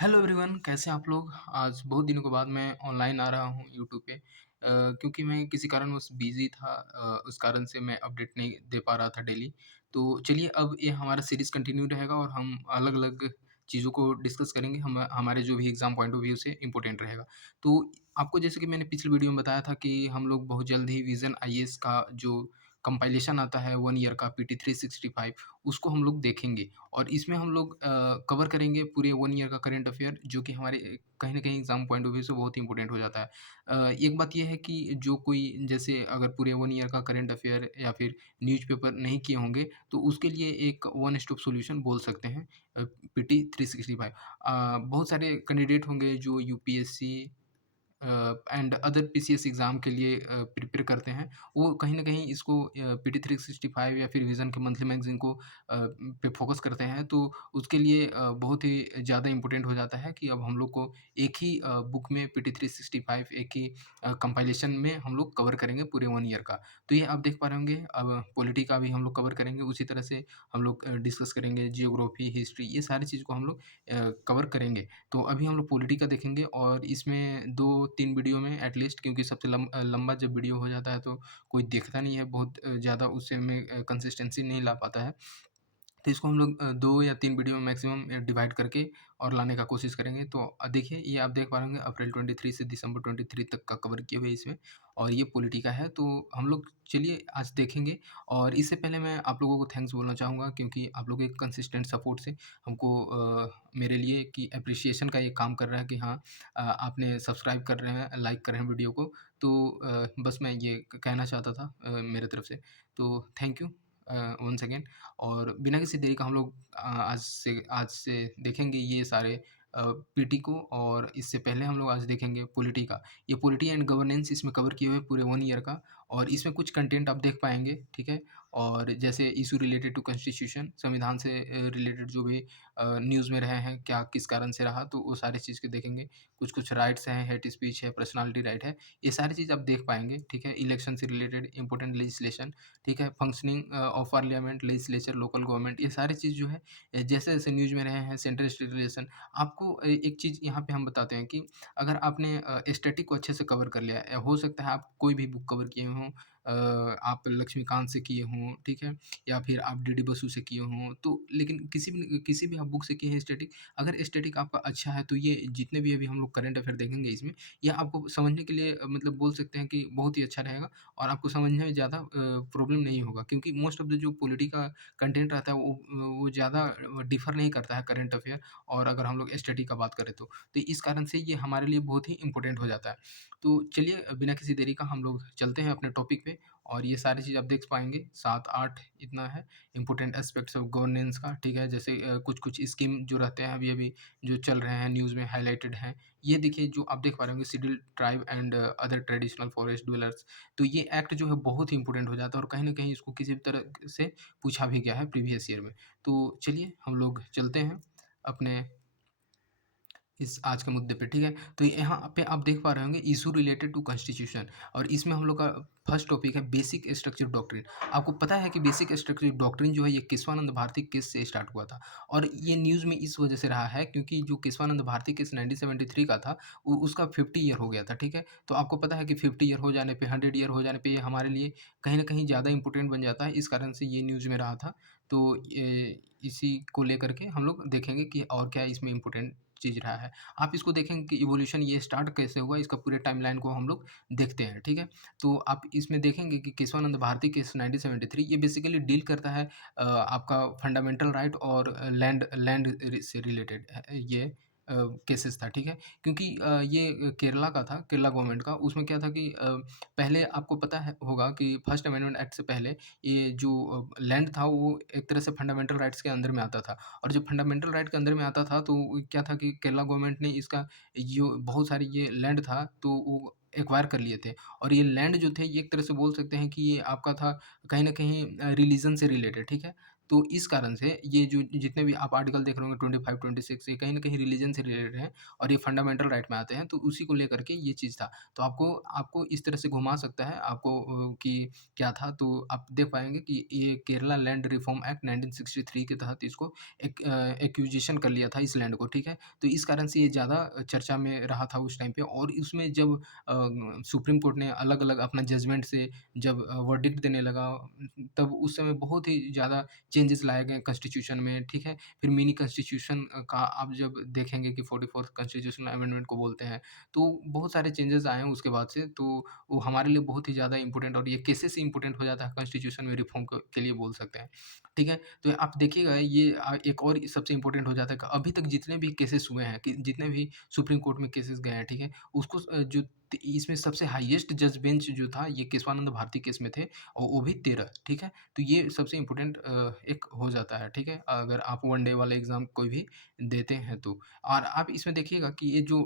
Hello everyone, कैसे हैं आप लोग? आज बहुत दिनों के बाद मैं ऑनलाइन आ रहा हूँ यूट्यूब पे क्योंकि मैं किसी कारणवश बिज़ी था उस कारण से मैं अपडेट नहीं दे पा रहा था डेली। तो चलिए अब ये हमारा सीरीज़ कंटिन्यू रहेगा और हम अलग-अलग चीज़ों को डिस्कस करेंगे हमारे जो भी एग्ज़ाम पॉइंट ऑफ व्यू से इम्पोर्टेंट रहेगा। तो आपको जैसे कि मैंने पिछले वीडियो में बताया था कि हम लोग बहुत जल्द ही विज़न आईएएस का जो कंपाइलेशन आता है 1 ईयर का पीटी 365 उसको हम लोग देखेंगे। और इसमें हम लोग कवर करेंगे पूरे 1 ईयर का करंट अफ़ेयर जो कि हमारे कहीं न कहीं एग्ज़ाम पॉइंट ऑफ व्यू से बहुत ही इम्पोर्टेंट हो जाता है। एक बात ये है कि जो कोई जैसे अगर पूरे 1 ईयर का करंट अफ़ेयर या फिर न्यूज़पेपर नहीं किए होंगे, तो उसके लिए एक वन स्टॉप सॉल्यूशन बोल सकते हैं पीटी 365। बहुत सारे कैंडिडेट होंगे जो UPSC and other PCS exam के लिए प्रिपेयर करते हैं, वो कहीं न कहीं इसको पीटी 365 या फिर विज़न के मंथली मैगज़ीन को पे फ़ोकस करते हैं, तो उसके लिए बहुत ही ज़्यादा इम्पोर्टेंट हो जाता है कि अब हम लोग को एक ही बुक में पीटी 365 एक ही कंपाइलेशन में हम लोग कवर करेंगे पूरे 1 ईयर का। तो ये आप देख पा रहे होंगे अब पॉलिटी का भी हम लोग कवर करेंगे, उसी तरह से हम लोग डिस्कस करेंगे जियोग्राफ़ी, हिस्ट्री ये सारी चीज़ को हम लोग कवर करेंगे। तो अभी हम लोग पॉलिटी का देखेंगे और इसमें 2-3 वीडियो में एट लीस्ट क्योंकि सबसे लंबा जब वीडियो हो जाता है तो कोई देखता नहीं है बहुत ज़्यादा उससे में कंसिस्टेंसी नहीं ला पाता है। तो इसको हम लोग 2 या 3 वीडियो में मैक्सिमम डिवाइड करके और लाने का कोशिश करेंगे। तो देखिए ये आप देख पा रहे होंगे अप्रैल 23 से दिसंबर 23 तक का कवर किए हुए इसमें और ये पॉलिटी का है। तो हम लोग चलिए आज देखेंगे और इससे पहले मैं आप लोगों को थैंक्स बोलना चाहूँगा क्योंकि आप लोगों के कंसिस्टेंट सपोर्ट से हमको मेरे लिए कि एप्रिसिएशन का ये काम कर रहा है कि हाँ आपने सब्सक्राइब कर रहे हैं, लाइक कर रहे हैं वीडियो को। तो बस मैं ये कहना चाहता था मेरे तरफ से। तो थैंक यू वन्स अगेन। और बिना किसी देरी का हम लोग आज से देखेंगे ये सारे पीटी को और इससे पहले हम लोग आज देखेंगे पॉलिटी का। ये पॉलिटी एंड गवर्नेंस इसमें कवर किए हुए पूरे 1 ईयर का और इसमें कुछ कंटेंट आप देख पाएँगे, ठीक है? और जैसे इश्यू रिलेटेड टू कॉन्स्टिट्यूशन संविधान से रिलेटेड जो भी न्यूज़ में रहे हैं, क्या किस कारण से रहा, तो वो सारी चीज़ को देखेंगे। कुछ-कुछ राइट्स हैं, हेट स्पीच है, पर्सनैलिटी राइट है, ये सारी चीज़ आप देख पाएँगे, ठीक है? इलेक्शन से रिलेटेड इम्पोर्टेंट लेजिस्लेशन ठीक है? Functioning of parliament, legislature, local government ये सारी चीज़ जो है जैसे-जैसे न्यूज़ में रहे हैं सेंट्रल स्टेट रिलेशन आपको एक चीज़ यहाँ पे हम बताते हैं कि अगर आपने स्टैटिक को अच्छे से कवर कर लिया है, हो सकता है आप कोई भी बुक कवर किए हों आप लक्ष्मीकांत से किए हों, ठीक है? या फिर आप डीडी बसु से किए हों, तो लेकिन किसी भी आप बुक से किए हैं स्टैटिक, अगर स्टैटिक आपका अच्छा है तो ये जितने भी अभी हम लोग करंट अफेयर देखेंगे इसमें, ये आपको समझने के लिए मतलब बोल सकते हैं कि बहुत ही अच्छा रहेगा और आपको समझने में ज़्यादा प्रॉब्लम नहीं होगा क्योंकि मोस्ट ऑफ द जो पॉलिटी का कंटेंट रहता है वो ज़्यादा डिफ़र नहीं करता है करंट अफ़ेयर और अगर हम लोग स्टडी का बात करें तो। तो इस कारण से ये हमारे लिए बहुत ही इम्पोर्टेंट हो जाता है। तो चलिए बिना किसी देरी का हम लोग चलते हैं अपने टॉपिक पे और ये सारी चीज़ आप देख पाएँगे 7-8 इतना है इम्पोर्टेंट एस्पेक्ट्स ऑफ गवर्नेंस का, ठीक है? जैसे कुछ-कुछ स्कीम जो रहते हैं अभी-अभी जो चल रहे हैं न्यूज़ में हाइलाइटेड हैं। ये देखिए जो आप देख पा रहे होंगे scheduled tribe and other traditional forest dwellers तो ये एक्ट जो है बहुत ही इम्पोर्टेंट हो जाता है और कहीं न कहीं इसको किसी भी तरह से पूछा भी गया है प्रीवियस ईयर में। तो चलिए हम लोग चलते हैं अपने इस आज के मुद्दे पे, ठीक है? तो यहाँ पे आप देख पा रहे होंगे इश्यू रिलेटेड टू कॉन्स्टिट्यूशन और इसमें हम लोग का फर्स्ट टॉपिक है बेसिक स्ट्रक्चर डॉक्ट्रिन। आपको पता है कि बेसिक स्ट्रक्चर डॉक्ट्रिन जो है ये केशवानंद भारती केस से स्टार्ट हुआ था और ये न्यूज़ में इस वजह से रहा है क्योंकि जो केशवानंद भारती केस 1973 का था उसका 50 ईयर हो गया था, ठीक है? तो आपको पता है कि 50 ईयर हो जाने पे, 100 ईयर हो जाने पे ये हमारे लिए कहीं न कहीं ज़्यादा इम्पोर्टेंट बन जाता है, इस कारण से ये न्यूज़ में रहा था। तो इसी को लेकर के हम लोग देखेंगे कि और क्या इसमें इम्पोर्टेंट चीज़ रहा है। आप इसको देखेंगे कि इवोल्यूशन ये स्टार्ट कैसे हुआ, इसका पूरे टाइमलाइन को हम लोग देखते हैं, ठीक है? तो आप इसमें देखेंगे कि केशवानंद भारती केस 1973 ये बेसिकली डील करता है आपका फंडामेंटल राइट और लैंड लैंड से रिलेटेड ये केसेस था, ठीक है? क्योंकि ये केरला का था, केरला गवर्नमेंट का, उसमें क्या था कि पहले आपको पता है होगा कि फर्स्ट अमेंडमेंट एक्ट से पहले ये जो लैंड था वो एक तरह से फंडामेंटल राइट्स के अंदर में आता था और जब फंडामेंटल राइट के अंदर में आता था तो क्या था कि केरला गवर्नमेंट ने इसका जो बहुत सारी ये लैंड था तो वो एक्वायर कर लिए थे और ये लैंड जो थे ये एक तरह से बोल सकते हैं कि ये आपका था कहीं न कहीं रिलीजन से रिलेटेड, ठीक है? तो इस कारण से ये जो जितने भी आप आर्टिकल देख रहे होंगे 25, 26 ये कहीं न कहीं रिलीजन से रिलेटेड हैं और ये फंडामेंटल राइट में आते हैं, तो उसी को लेकर के ये चीज़ था। तो आपको आपको इस तरह से घुमा सकता है आपको कि क्या था, तो आप देख पाएँगे कि ये केरला लैंड रिफॉर्म एक्ट 1963 के तहत इसको एक्विजिशन कर लिया था इस लैंड को, ठीक है? तो इस कारण से ये ज़्यादा चर्चा में रहा था उस टाइम पे और उसमें जब सुप्रीम कोर्ट ने अलग-अलग अपना जजमेंट से जब वर्डिक्ट देने लगा, तब उस समय बहुत ही ज़्यादा चेंजेस लाए गए कॉन्स्टिट्यूशन में, ठीक है? फिर मिनी कॉन्स्टिट्यूशन का आप जब देखेंगे कि 44th कॉन्स्टिट्यूशनल अमेंडमेंट को बोलते हैं, तो बहुत सारे चेंजेस आए हैं उसके बाद से, तो वो हमारे लिए बहुत ही ज़्यादा इम्पोर्टेंट और ये केसेस से इम्पोर्टेंट हो जाता है कॉन्स्टिट्यूशन में रिफ़ॉर्म क के लिए बोल सकते हैं, ठीक है? तो आप देखिएगा ये एक और सबसे इम्पोर्टेंट हो जाता है कि अभी तक जितने भी केसेस हुए हैं कि जितने भी सुप्रीम कोर्ट में केसेस गए हैं, ठीक है? उसको जो इसमें सबसे हाईएस्ट जज बेंच जो था ये केशवानंद भारती केस में थे और वो भी 13, ठीक है? तो ये सबसे इम्पोर्टेंट एक हो जाता है, ठीक है? अगर आप वन डे वाला एग्ज़ाम कोई भी देते हैं तो। और आप इसमें देखिएगा कि ये जो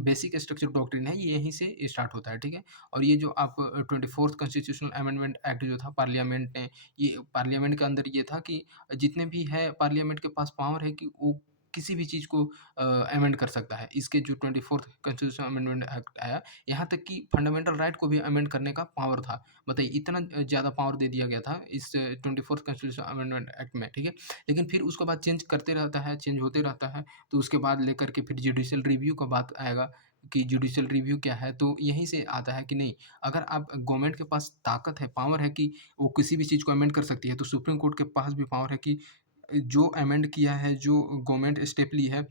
बेसिक स्ट्रक्चर डॉक्ट्रिन है ये यहीं से स्टार्ट होता है, ठीक है? और ये जो आप 24th कॉन्स्टिट्यूशनल अमेंडमेंट एक्ट जो था पार्लियामेंट ने ये पार्लियामेंट के अंदर ये था कि जितने भी है पार्लियामेंट के पास पावर है कि वो किसी भी चीज़ को अमेंड कर सकता है। इसके जो 24th कॉन्स्टिट्यूशनल अमेंडमेंट एक्ट आया, यहाँ तक कि फंडामेंटल राइट को भी अमेंड करने का पावर था। बताइए इतना ज़्यादा पावर दे दिया गया था इस 24th कॉन्स्टिट्यूशनल अमेंडमेंट एक्ट में, ठीक है? लेकिन फिर उसके बाद चेंज करते रहता है, चेंज होते रहता है, तो उसके बाद लेकर के फिर जुडिशियल रिव्यू का बात आएगा कि जुडिशियल रिव्यू क्या है? तो यहीं से आता है कि नहीं, अगर आप गवर्नमेंट के पास ताकत है, पावर है कि वो किसी भी चीज़ को अमेंड कर सकती है, तो सुप्रीम कोर्ट के पास भी पावर है कि जो अमेंड किया है, जो गवर्नमेंट स्टेप ली है,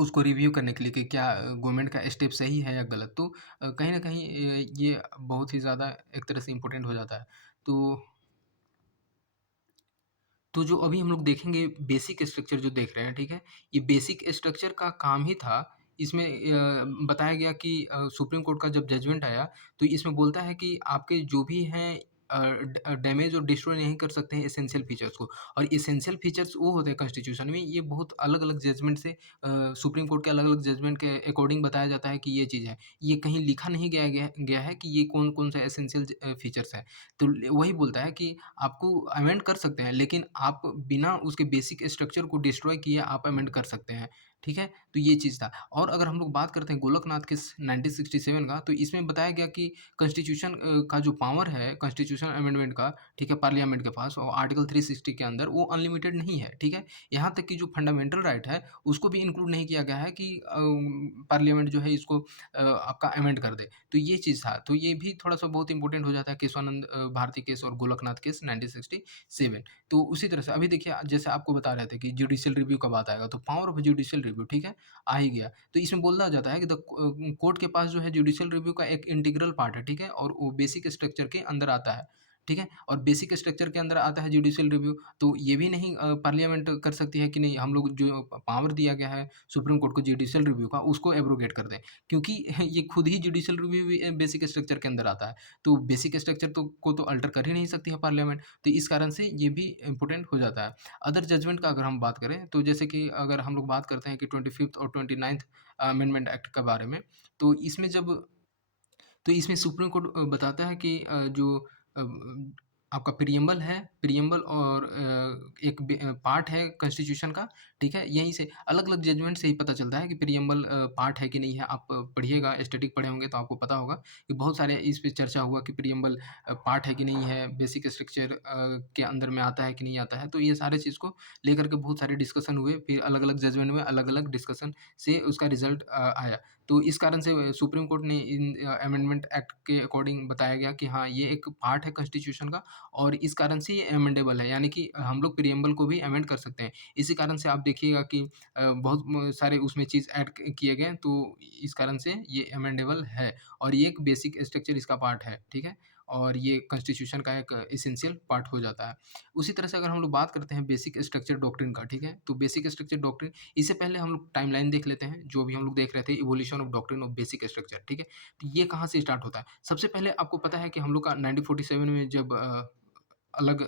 उसको रिव्यू करने के लिए कि क्या गवर्नमेंट का स्टेप सही है या गलत। तो कहीं न कहीं ये बहुत ही ज़्यादा एक तरह से इम्पोर्टेंट हो जाता है। तो तो जो अभी हम लोग देखेंगे बेसिक स्ट्रक्चर जो देख रहे हैं, ठीक है? ये बेसिक स्ट्रक्चर का काम ही था, इसमें बताया गया कि सुप्रीम कोर्ट का जब जजमेंट आया, तो इसमें बोलता है कि आपके जो भी हैं डैमेज और डिस्ट्रॉय नहीं कर सकते हैं एसेंशियल फीचर्स को और एसेंशियल फीचर्स वो होते हैं कॉन्स्टिट्यूशन में, ये बहुत अलग-अलग जजमेंट से सुप्रीम कोर्ट के अलग-अलग जजमेंट के अकॉर्डिंग बताया जाता है कि ये चीज़ है। ये कहीं लिखा नहीं गया है कि ये कौन-कौन सा एसेंशियल फीचर्स हैं। तो वही बोलता है कि आपको अमेंड कर सकते हैं, लेकिन आप बिना उसके बेसिक स्ट्रक्चर को डिस्ट्रॉय किए आप अमेंड कर सकते हैं, ठीक है? तो ये चीज़ था और अगर हम लोग बात करते हैं गोलकनाथ केस 1967 का, तो इसमें बताया गया कि कॉन्स्टिट्यूशन का जो पावर है कॉन्स्टिट्यूशन अमेंडमेंट का, ठीक है, पार्लियामेंट के पास और आर्टिकल 360 के अंदर वो अनलिमिटेड नहीं है, ठीक है? यहाँ तक कि जो फंडामेंटल राइट है, उसको भी इंक्लूड नहीं किया गया है कि पार्लियामेंट जो है इसको आपका अमेंड कर दे। तो ये चीज़ था, तो ये भी थोड़ा-सा बहुत इम्पोर्टेंट हो जाता है केशवानंद भारती केस और गोलकनाथ केस 1967। तो उसी तरह से अभी देखिए जैसे आपको बता रहे थे कि जुडिशियल रिव्यू का बात आएगा, तो पावर ऑफ जुडिशियल रिव्यू, ठीक है, आ ही गया। तो इसमें बोला जाता है कि कोर्ट के पास जो है जुडिशियल रिव्यू का एक इंटीग्रल पार्ट है, ठीक है? और वो बेसिक स्ट्रक्चर के अंदर आता है, ठीक है? और बेसिक स्ट्रक्चर के अंदर आता है जुडिशियल रिव्यू, तो ये भी नहीं पार्लियामेंट कर सकती है कि नहीं हम लोग जो पावर दिया गया है सुप्रीम कोर्ट को जुडिशियल रिव्यू का, उसको एब्रोगेट कर दें। क्योंकि ये खुद ही जुडिशियल रिव्यू भी बेसिक स्ट्रक्चर के अंदर आता है। तो बेसिक स्ट्रक्चर को तो अल्टर कर ही नहीं सकती है पार्लियामेंट, तो इस कारण से ये भी इम्पोर्टेंट हो जाता है। अदर जजमेंट का अगर हम बात करें, तो जैसे कि अगर हम लोग बात करते हैं कि 25th और 29th अमेंडमेंट एक्ट के बारे में, तो इसमें जब तो इसमें सुप्रीम कोर्ट बताता है कि जो आपका प्रिएम्बल है, प्रिएम्बल और एक पार्ट है कॉन्स्टिट्यूशन का, ठीक है? यहीं से अलग-अलग जजमेंट से ही पता चलता है कि प्रिएम्बल पार्ट है कि नहीं है। आप पढ़िएगा, स्टैटिक पढ़े होंगे तो आपको पता होगा कि बहुत सारे इस पे चर्चा हुआ कि प्रिएम्बल पार्ट है कि नहीं है, बेसिक स्ट्रक्चर के अंदर में आता है कि नहीं आता है। तो ये सारे चीज़ को लेकर के बहुत सारे डिस्कशन हुए, फिर अलग-अलग जजमेंट में अलग-अलग डिस्कशन से उसका रिज़ल्ट आया। तो इस कारण से सुप्रीम कोर्ट ने इन अमेंडमेंट एक्ट के अकॉर्डिंग बताया गया कि हाँ, ये एक पार्ट है कॉन्स्टिट्यूशन का और इस कारण से ये अमेंडेबल है, यानी कि हम लोग प्रिएम्बल को भी अमेंड कर सकते हैं। इसी कारण से आप देखिएगा कि बहुत सारे उसमें चीज़ ऐड किए गए हैं, तो इस कारण से ये अमेंडेबल है और ये एक बेसिक स्ट्रक्चर इसका पार्ट है, ठीक है? और ये कॉन्स्टिट्यूशन का एक एसेंशियल पार्ट हो जाता है। उसी तरह से अगर हम लोग बात करते हैं बेसिक स्ट्रक्चर डॉक्ट्रिन का, ठीक है? तो बेसिक स्ट्रक्चर डॉक्ट्रिन इससे पहले हम लोग टाइमलाइन देख लेते हैं, जो भी हम लोग देख रहे थे evolution of doctrine of basic structure, ठीक है? तो ये कहाँ से स्टार्ट होता है? सबसे पहले आपको पता है कि हम लोग का 1947 में जब अलग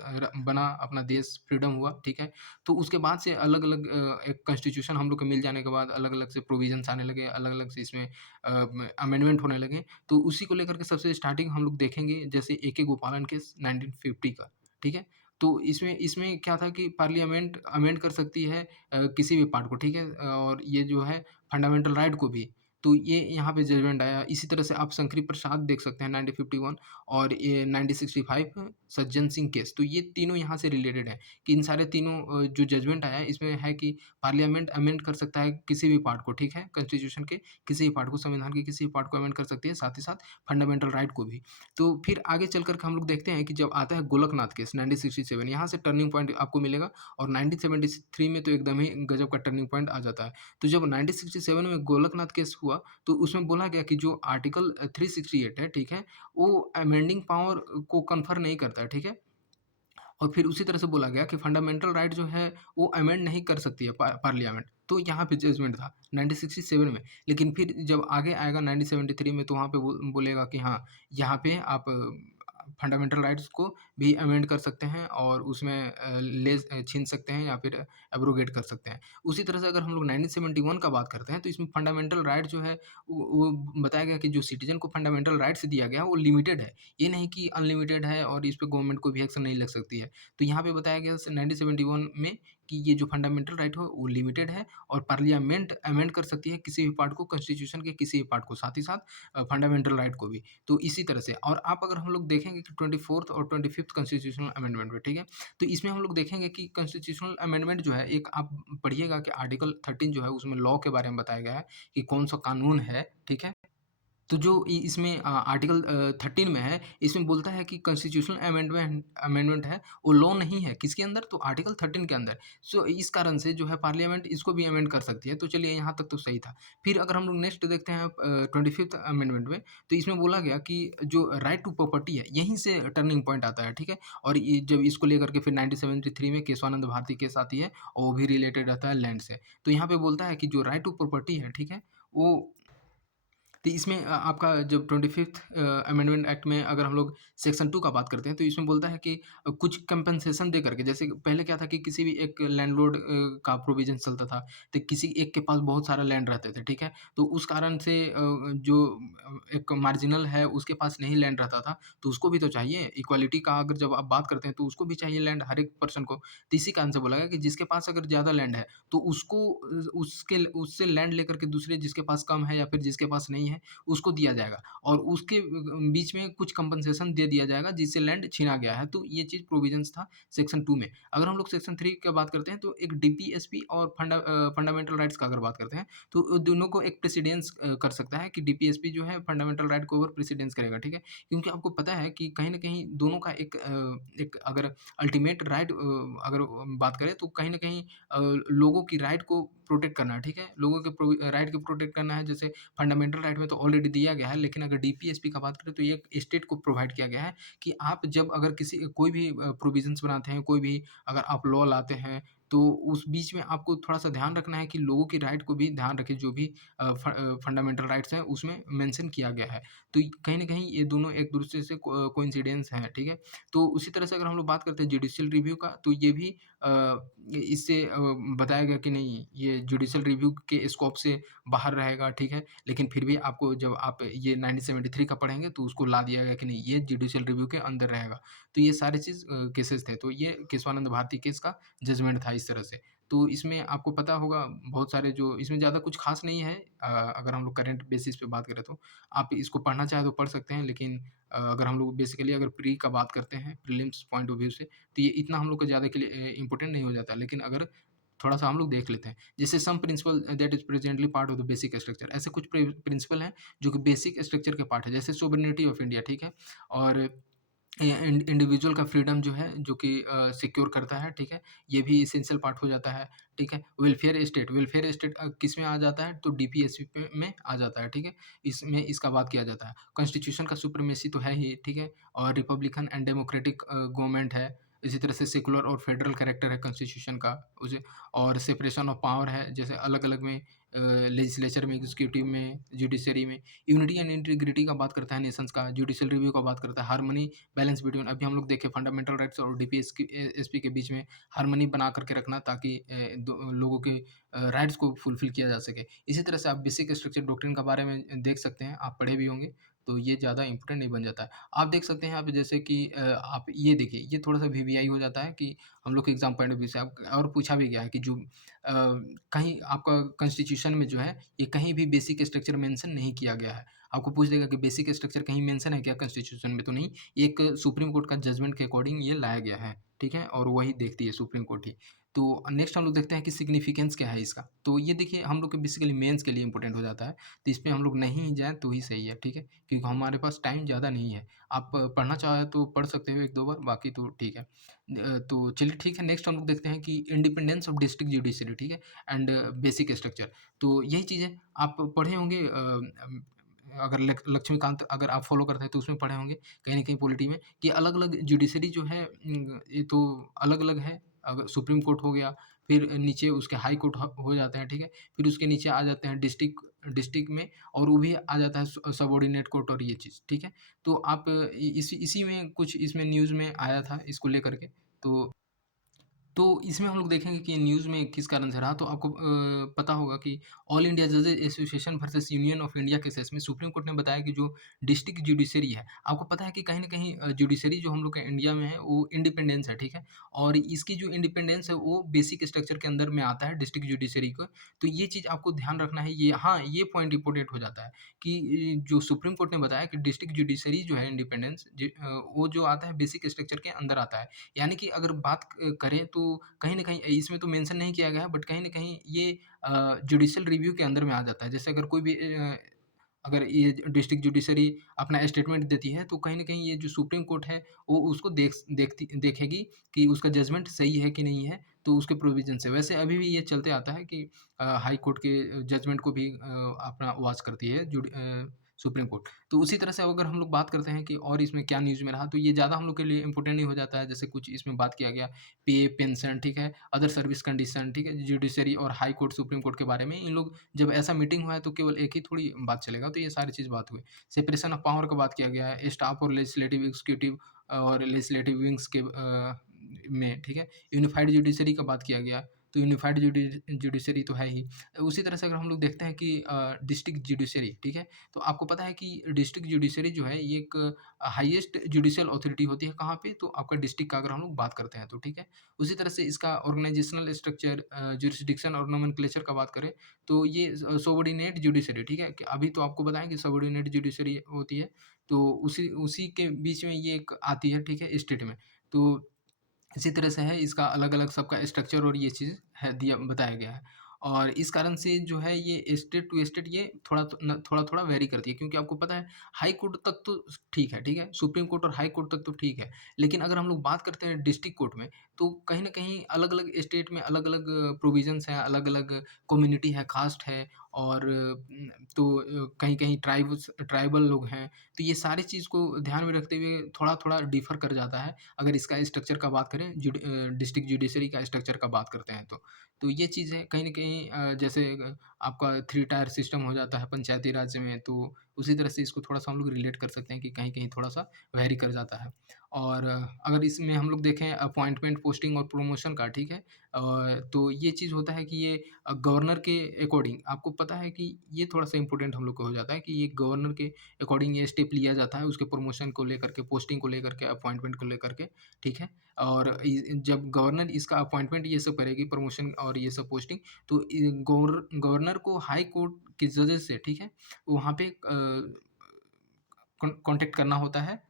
बना अपना देश, फ्रीडम हुआ, ठीक है? तो उसके बाद से अलग-अलग एक कॉन्स्टिट्यूशन हम लोग को मिल जाने के बाद अलग-अलग से प्रोविजन्स आने लगे, अलग-अलग से इसमें अमेंडमेंट होने लगे। तो उसी को लेकर के सबसे स्टार्टिंग हम लोग देखेंगे जैसे ए के गोपालन केस 1950 का, ठीक है? तो इसमें इसमें क्या था कि पार्लियामेंट अमेंड कर सकती है किसी भी पार्ट को, ठीक है? और ये जो है फंडामेंटल राइट को भी। तो ये यहाँ पे जजमेंट आया। इसी तरह से आप शंकरी प्रसाद देख सकते हैं 1951 और ये 1965 सज्जन सिंह केस। तो ये तीनों यहाँ से रिलेटेड हैं कि इन सारे तीनों जो जजमेंट आया है इसमें है कि पार्लियामेंट अमेंड कर सकता है किसी भी पार्ट को, ठीक है? कॉन्स्टिट्यूशन के किसी भी पार्ट को, संविधान के किसी भी पार्ट को अमेंड कर सकती है, साथ ही साथ फंडामेंटल राइट को भी। तो फिर आगे चल कर के हम लोग देखते हैं कि जब आता है गोलकनाथ केस 1967, यहाँ से टर्निंग पॉइंट आपको मिलेगा और 1973 में तो एकदम ही गजब का टर्निंग पॉइंट आ जाता है। तो जब 1967 में गोलकनाथ केस हुआ, तो उसमें बोला गया कि जो आर्टिकल 368 है, ठीक है? वो अमेंडिंग पावर को कन्फर नहीं करता है, ठीक है? और फिर उसी तरह से बोला गया कि फंडामेंटल राइट जो है, वो अमेंड नहीं कर सकती है पार्लियामेंट। तो यहाँ पे जजमेंट था 1967 में। लेकिन फिर जब आगे आएगा 1973 में तो वहाँ पे बोलेगा कि हाँ, यहाँ पे आप फंडामेंटल राइट्स को भी अमेंड कर सकते हैं और उसमें छीन सकते हैं या फिर एब्रोगेट कर सकते हैं। उसी तरह से अगर हम लोग 1971 का बात करते हैं तो इसमें फंडामेंटल राइट जो है वो बताया गया कि जो सिटीज़न को फंडामेंटल राइट्स दिया गया है वो लिमिटेड है। ये नहीं कि अनलिमिटेड है और इस पे गवर्नमेंट को भी एक्शन नहीं लग सकती है। तो यहाँ पे बताया गया 1971 में कि ये जो फंडामेंटल राइट हो वो लिमिटेड है और पार्लियामेंट अमेंड कर सकती है किसी भी पार्ट को, कॉन्स्टिट्यूशन के किसी भी पार्ट को, साथ ही साथ फंडामेंटल राइट को भी। तो इसी तरह से और आप अगर हम लोग देखेंगे कि 24th और 25th कॉन्स्टिट्यूशनल अमेंडमेंट में, ठीक है? तो इसमें हम लोग देखेंगे कि कॉन्स्टिट्यूशनल अमेंडमेंट जो है एक आप पढ़िएगा कि आर्टिकल 13 जो है उसमें लॉ के बारे में बताया गया है कि कौन-सा कानून है, ठीक है? तो जो इ इसमें आर्टिकल 13 में है, इसमें बोलता है कि कॉन्स्टिट्यूशनल अमेंडमेंट है, वो लॉ नहीं है, किसके अंदर? तो आर्टिकल 13 के अंदर। सो इस कारण से जो है पार्लियामेंट इसको भी अमेंड कर सकती है, तो चलिए यहाँ तक तो सही था। फिर अगर हम लोग नेक्स्ट देखते हैं 25th अमेंडमेंट में, तो इसमें बोला गया कि जो राइट टू प्रॉपर्टी है, यहीं से टर्निंग पॉइंट आता है, ठीक है? और ये जब इसको लेकर के फिर 1973 में केशवानंद भारती केस आती है और वो भी रिलेटेड रहता है लैंड से। तो यहाँ पे बोलता है कि जो राइट टू प्रॉपर्टी है, ठीक है? वो तो इसमें आपका जब 25th अमेंडमेंट एक्ट में अगर हम लोग सेक्शन 2 का बात करते हैं, तो इसमें बोलता है कि कुछ कंपनसेशन दे करके जैसे पहले क्या था कि किसी भी एक लैंडलॉर्ड का प्रोविज़न चलता था, तो किसी एक के पास बहुत सारा लैंड रहते थे, ठीक है? तो उस कारण से जो एक मार्जिनल है, उसके पास नहीं लैंड रहता था, तो उसको भी तो चाहिए। इक्वालिटी का अगर जब आप बात करते हैं, तो उसको भी चाहिए लैंड हर एक पर्सन को। तो इसी कारण से बोला गया कि जिसके पास अगर ज़्यादा लैंड है, तो उसको उससे लैंड लेकर के दूसरे जिसके पास कम है या फिर जिसके पास नहीं है, उसको दिया जाएगा और उसके बीच में कुछ कंपनसेशन दे दिया जाएगा जिससे लैंड छीना गया है। तो ये चीज़ प्रोविज़न्स था सेक्शन 2 में। अगर हम लोग सेक्शन 3 की बात करते हैं तो एक डीपीएसपी और फंडामेंटल राइट्स का अगर बात करते हैं तो दोनों को एक प्रेसिडेंस कर सकता है कि डीपीएसपी जो है फंडामेंटल राइट को ओवर प्रेसिडेंस करेगा, ठीक है? क्योंकि आपको पता है कि कहीं न कहीं दोनों का एक अगर अल्टीमेट राइट अगर बात करें तो कहीं न कहीं लोगों की राइट को प्रोटेक्ट करना है, ठीक है? लोगों के राइट को प्रोटेक्ट करना है जैसे फंडामेंटल राइट में तो ऑलरेडी दिया गया है, लेकिन अगर डीपीएसपी का बात करें तो ये स्टेट को प्रोवाइड किया गया है कि आप जब अगर किसी कोई भी प्रोविज़न्स बनाते हैं, कोई भी अगर आप लॉ लाते हैं, तो उस बीच में आपको थोड़ा-सा ध्यान रखना है कि लोगों की राइट को भी ध्यान रखें, जो भी फंडामेंटल राइट्स हैं, उसमें मेंशन किया गया है। तो कहीं न कहीं ये दोनों एक-दूसरे से कोइंसिडेंस हैं, ठीक है? तो उसी तरह से अगर हम लोग बात करते हैं जुडिशियल रिव्यू का, तो ये भी इससे बताया गया कि नहीं, ये जुडिशियल रिव्यू के स्कोप से बाहर रहेगा, ठीक है? लेकिन फिर भी आपको जब आप ये 1973 का पढ़ेंगे तो उसको ला दिया गया कि नहीं ये जुडिशियल रिव्यू के अंदर रहेगा। तो ये सारी चीज़ केसेस थे। तो ये केशवानंद भारती केस का जजमेंट था इस तरह से। तो इसमें आपको पता होगा बहुत सारे जो इसमें ज़्यादा कुछ ख़ास नहीं है अगर हम लोग करंट बेसिस पे बात करें तो। आप इसको पढ़ना चाहें तो पढ़ सकते हैं लेकिन अगर हम लोग बेसिकली अगर प्री का बात करते हैं प्रीलिम्स पॉइंट ऑफ व्यू से तो ये इतना हम लोग को ज़्यादा के लिए इम्पोर्टेंट नहीं हो जाता। लेकिन अगर थोड़ा-सा हम लोग देख लेते हैं। जैसे some principle that is presently part of the basic structure ऐसे कुछ प्रिंसिपल हैं जो कि बेसिक स्ट्रक्चर के पार्ट है। जैसे सोवरेनिटी ऑफ इंडिया, ठीक है? और इंडिविजुअल का फ्रीडम जो है जो कि सिक्योर करता है, ठीक है? ये भी एसेंशियल पार्ट हो जाता है, ठीक है? वेलफेयर स्टेट किस में आ जाता है? तो डीपीएसपी पे में आ जाता है, ठीक है? इसमें इसका बात किया जाता है। कॉन्स्टिट्यूशन का सुप्रीमेसी तो है ही, ठीक है? और रिपब्लिकन एंड डेमोक्रेटिक गवर्नमेंट है। इसी तरह से सेकुलर और फेडरल कैरेक्टर है कॉन्स्टिट्यूशन का उसे और सेपरेशन ऑफ पावर है, जैसे अलग-अलग में लेजिस्लेचर में, एग्जीक्यूटिव में, जुडिशरी में। यूनिटी एंड इंटीग्रिटी का बात करता है नेशंस का, जुडिशियल रिव्यू का बात करता है, हार्मनी बैलेंस बिटवीन अभी हम लोग देखें फंडामेंटल राइट्स और एसपी के बीच में हार्मनी बना करके रखना ताकि लोगों के राइट्स को फुलफिल किया जा सके। इसी तरह से आप बेसिक स्ट्रक्चर डॉक्ट्रिन के बारे में देख सकते हैं, आप पढ़े भी होंगे। तो ये ज़्यादा इम्पोर्टेंट नहीं बन जाता है। आप देख सकते हैं यहाँ पे जैसे कि आप ये देखिए, ये थोड़ा-सा वीवीआई हो जाता है कि हम लोग के एग्ज़ाम पॉइंट ऑफ व्यू से आप और पूछा भी गया है कि जो कहीं आपका कॉन्स्टिट्यूशन में जो है, ये कहीं भी बेसिक स्ट्रक्चर मेंशन नहीं किया गया है। आपको पूछ देगा कि बेसिक स्ट्रक्चर कहीं मेंशन है क्या कॉन्स्टिट्यूशन में? तो नहीं, एक सुप्रीम कोर्ट का जजमेंट के अकॉर्डिंग ये लाया गया है, ठीक है? और वही देखती है सुप्रीम कोर्ट ही। तो नेक्स्ट हम लोग देखते हैं कि सिग्निफिकेंस क्या है इसका? तो ये देखिए हम लोग के बेसिकली मेंस के लिए इम्पोर्टेंट हो जाता है, तो इस पे हम लोग नहीं जाएँ तो ही सही है, ठीक है? क्योंकि हमारे पास टाइम ज़्यादा नहीं है। आप पढ़ना चाहें तो पढ़ सकते हो 1-2 बार, बाकी तो ठीक है। तो चलिए ठीक है, नेक्स्ट हम लोग देखते हैं कि इंडिपेंडेंस ऑफ डिस्ट्रिक्ट जुडिशरी, ठीक है? And basic structure. तो यही चीज़ें आप पढ़े होंगे अगर लक्ष्मीकांत अगर आप फ़ॉलो करते हैं तो उसमें पढ़े होंगे कहीं न कहीं पॉलिटी में कि अलग-अलग जुडिशरी जो है ये तो अलग-अलग है। अगर सुप्रीम कोर्ट हो गया, फिर नीचे उसके हाई कोर्ट हो जाते हैं, ठीक है? फिर उसके नीचे आ जाते हैं डिस्ट्रिक्ट डिस्ट्रिक्ट में और वो भी आ जाता है सबऑर्डिनेट कोर्ट और ये चीज़, ठीक है? तो आप इसी इसी में कुछ इसमें न्यूज़ में आया था इसको लेकर के। तो इसमें हम लोग देखेंगे कि न्यूज़ में किस कारण से रहा, तो आपको पता होगा कि ऑल इंडिया जजेस association versus Union of India cases में सुप्रीम कोर्ट ने बताया कि जो डिस्ट्रिक्ट जुडिशरी है, आपको पता है कि कहीं न कहीं जुडिशरी जो हम लोग के इंडिया में है, वो इंडिपेंडेंस है, ठीक है? और इसकी जो इंडिपेंडेंस है, वो बेसिक स्ट्रक्चर के अंदर में आता है डिस्ट्रिक्ट जुडिशरी को। तो ये चीज़ आपको ध्यान रखना है, ये हाँ, ये पॉइंट इम्पोर्टेंट हो जाता है कि जो सुप्रीम कोर्ट ने बताया कि डिस्ट्रिक्ट जुडिशरी जो है इंडिपेंडेंस वो जो आता है बेसिक स्ट्रक्चर के अंदर आता है। यानी कि अगर बात करें तो कहीं न कहीं इसमें तो मेंशन नहीं किया गया है बट कहीं न कहीं ये जुडिशियल रिव्यू के अंदर में आ जाता है। जैसे अगर कोई भी अगर ये डिस्ट्रिक्ट जुडिशरी अपना स्टेटमेंट देती है तो कहीं न कहीं ये जो सुप्रीम कोर्ट है वो उसको देखेगी कि उसका जजमेंट सही है कि नहीं है, तो उसके प्रोविज़न से। वैसे अभी भी ये चलते आता है कि हाई कोर्ट के जजमेंट को भी अपना वॉच करती है सुप्रीम कोर्ट। तो उसी तरह से अगर हम लोग बात करते हैं कि और इसमें क्या न्यूज़ में रहा, तो ये ज़्यादा हम लोग के लिए इम्पोर्टेंट नहीं हो जाता है। जैसे कुछ इसमें बात किया गया पे, पेंशन, ठीक है? अदर सर्विस कंडीशन, ठीक है? जुडिशरी और हाई कोर्ट, सुप्रीम कोर्ट के बारे में इन लोग जब ऐसा मीटिंग हुआ है तो केवल एक ही थोड़ी बात चलेगा, तो ये सारी चीज़ बात हुई। सेपरेशन ऑफ पावर का बात किया गया है, स्टाफ और लेजिस्लेटिव, एग्जीक्यूटिव और लेजिस्लेटिव विंग्स के में, ठीक है? यूनिफाइड जुडिशरी का बात किया गया, तो यूनिफाइड जुडिशरी तो है ही। उसी तरह से अगर हम लोग देखते हैं कि डिस्ट्रिक्ट जुडिशरी, ठीक है? तो आपको पता है कि डिस्ट्रिक्ट जुडिशरी जो है ये एक हाईएस्ट जुडिशियल अथॉरिटी होती है कहाँ पे? तो आपका डिस्ट्रिक्ट का अगर हम लोग बात करते हैं तो, ठीक है? उसी तरह से इसका ऑर्गेनाइजेशनल स्ट्रक्चर ज्यूरिसडिक्शन और नोमेनक्लेचर का बात करें, तो ये सबॉर्डिनेट जुडिशरी, ठीक है? कि अभी तो आपको बताएँ कि सबॉर्डिनेट जुडिशरी होती है, तो उसी उसी के बीच में ये एक आती है, ठीक है? स्टेट में। तो इसी तरह से है इसका अलग-अलग सबका स्ट्रक्चर और ये चीज़ है दिया बताया गया है। और इस कारण से जो है ये स्टेट टू स्टेट ये थोड़ा-थोड़ा वेरी करती है क्योंकि आपको पता है हाई कोर्ट तक तो ठीक है? सुप्रीम कोर्ट और हाई कोर्ट तक तो ठीक है। लेकिन अगर हम लोग बात करते हैं डिस्ट्रिक्ट कोर्ट में, तो कहीं न कहीं अलग-अलग स्टेट में अलग-अलग प्रोविज़न्स हैं, अलग-अलग कम्युनिटी है, कास्ट है और तो कहीं-कहीं ट्राइबल लोग हैं। तो ये सारी चीज़ को ध्यान में रखते हुए थोड़ा-थोड़ा डिफ़र कर जाता है। अगर इसका स्ट्रक्चर का बात करें डिस्ट्रिक्ट जुडिशरी का स्ट्रक्चर का बात करते हैं तो। तो ये चीज़ है कहीं न कहीं जैसे आपका 3 टायर सिस्टम हो जाता है पंचायती राज में तो उसी तरह से इसको थोड़ा-सा हम लोग रिलेट कर सकते हैं कि कहीं-कहीं थोड़ा-सा वेरी कर जाता है। और अगर इसमें हम लोग देखें अपॉइंटमेंट, पोस्टिंग और प्रमोशन का, ठीक है? तो ये चीज़ होता है कि ये गवर्नर के अकॉर्डिंग आपको पता है कि ये थोड़ा-सा इम्पोर्टेंट हम लोग को हो जाता है कि ये गवर्नर के अकॉर्डिंग ये स्टेप लिया जाता है उसके प्रमोशन को लेकर के, पोस्टिंग को लेकर के, अपॉइंटमेंट को लेकर के, ठीक है? और जब गवर्नर इसका अपॉइंटमेंट ये सब करेगी, प्रमोशन और ये सब पोस्टिंग, तो गवर्नर को हाई कोर्ट के जजेस से, ठीक है? वहाँ पे कॉन्टैक्ट करना होता है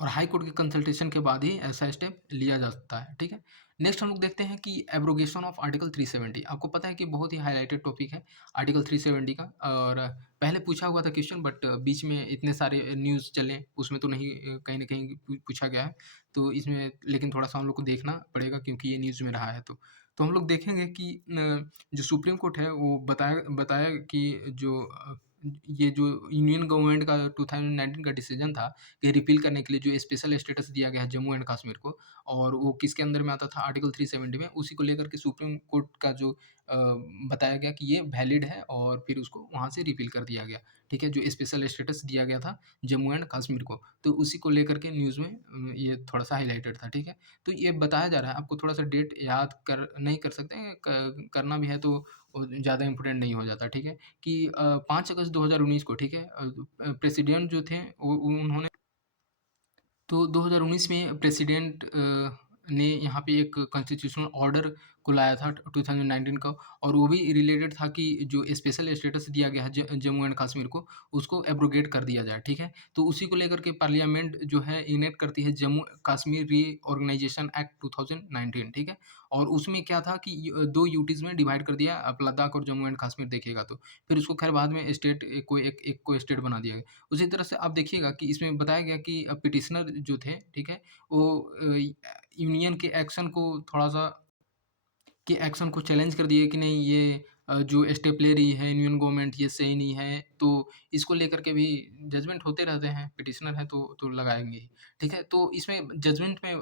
और हाई कोर्ट के कंसल्टेशन के बाद ही ऐसा स्टेप लिया जा सकता है, ठीक है? नेक्स्ट हम लोग देखते हैं कि एब्रोगेशन ऑफ आर्टिकल 370 आपको पता है कि बहुत ही हाइलाइटेड टॉपिक है आर्टिकल 370 का और पहले पूछा हुआ था क्वेश्चन बट बीच में इतने सारे न्यूज़ चले, उसमें तो नहीं कहीं न कहीं पूछा गया है। तो इसमें लेकिन थोड़ा-सा हम लोग को देखना पड़ेगा क्योंकि ये न्यूज़ में रहा है तो। तो हम लोग देखेंगे कि जो सुप्रीम कोर्ट है वो बताया बताया कि ये जो यूनियन गवर्नमेंट का 2019 का डिसीजन था कि रिपील करने के लिए जो स्पेशल स्टेटस दिया गया है जम्मू एंड कश्मीर को और वो किसके अंदर में आता था आर्टिकल 370 में, उसी को लेकर के सुप्रीम कोर्ट का जो बताया गया कि ये वैलिड है और फिर उसको वहाँ से रिपील कर दिया गया, ठीक है? जो स्पेशल स्टेटस दिया गया था जम्मू एंड कश्मीर को, तो उसी को लेकर के न्यूज़ में ये थोड़ा-सा हाइलाइटेड था, ठीक है? तो ये बताया जा रहा है, आपको थोड़ा-सा डेट याद कर नहीं कर सकते हैं, क करना भी है तो ज़्यादा इम्पोर्टेंट नहीं हो जाता, ठीक है? कि 5 अगस्त 2019 को, ठीक है? प्रेसिडेंट जो थे वो उन्होंने तो 2019 में प्रेसिडेंट ने यहाँ पे एक कॉन्स्टिट्यूशनल ऑर्डर को लाया था 2019 का, और वो भी रिलेटेड था कि जो स्पेशल स्टेटस दिया गया है जम्मू एंड कश्मीर को, उसको एब्रोगेट कर दिया जाए, ठीक है? तो उसी को लेकर के पार्लियामेंट जो है इनेक्ट करती है जम्मू कश्मीर रीऑर्गेनाइजेशन एक्ट 2019, ठीक है? और उसमें क्या था कि 2 यूटीज़ में डिवाइड कर दिया, आप लद्दाख और जम्मू एंड कश्मीर देखिएगा तो। फिर उसको खैर बाद में स्टेट को एक को स्टेट बना दिया गया। उसी तरह से आप देखिएगा कि इसमें बताया गया कि पिटिशनर जो थे, ठीक है? वो यूनियन के एक्शन को थोड़ा-सा कि एक्शन को चैलेंज कर दिए कि नहीं, ये जो स्टेप ले रही है यूनियन गवर्नमेंट ये सही नहीं है, तो इसको लेकर के भी जजमेंट होते रहते हैं, पिटिशनर हैं तो लगाएँगे ही, ठीक है? तो इसमें जजमेंट में